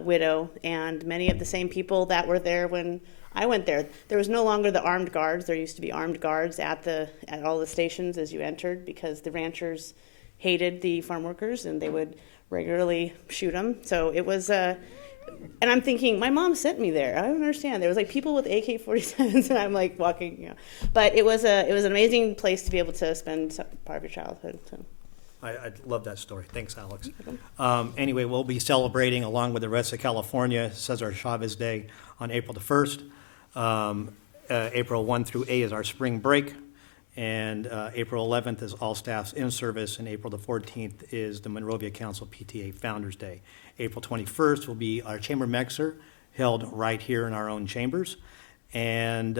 widow, and many of the same people that were there when I went there. There was no longer the armed guards. There used to be armed guards at all the stations as you entered, because the ranchers hated the farm workers and they would regularly shoot them. So it was, and I'm thinking, my mom sent me there. I don't understand. There was like people with AK-47s, and I'm like walking, But it was an amazing place to be able to spend part of your childhood. So. I love that story. Thanks, Alex. Anyway, we'll be celebrating, along with the rest of California, Cesar Chavez Day on April the 1st. April 1 through 8 is our spring break, and April 11th is all staffs in service, and April the 14th is the Monrovia Council PTA Founders Day. April 21st will be our chamber mixer, held right here in our own chambers, and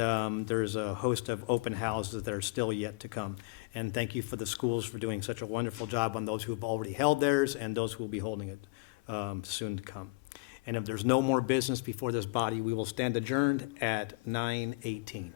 there's a host of open houses that are still yet to come. And thank you for the schools for doing such a wonderful job on those who have already held theirs and those who will be holding it soon to come. And if there's no more business before this body, we will stand adjourned at 9:18.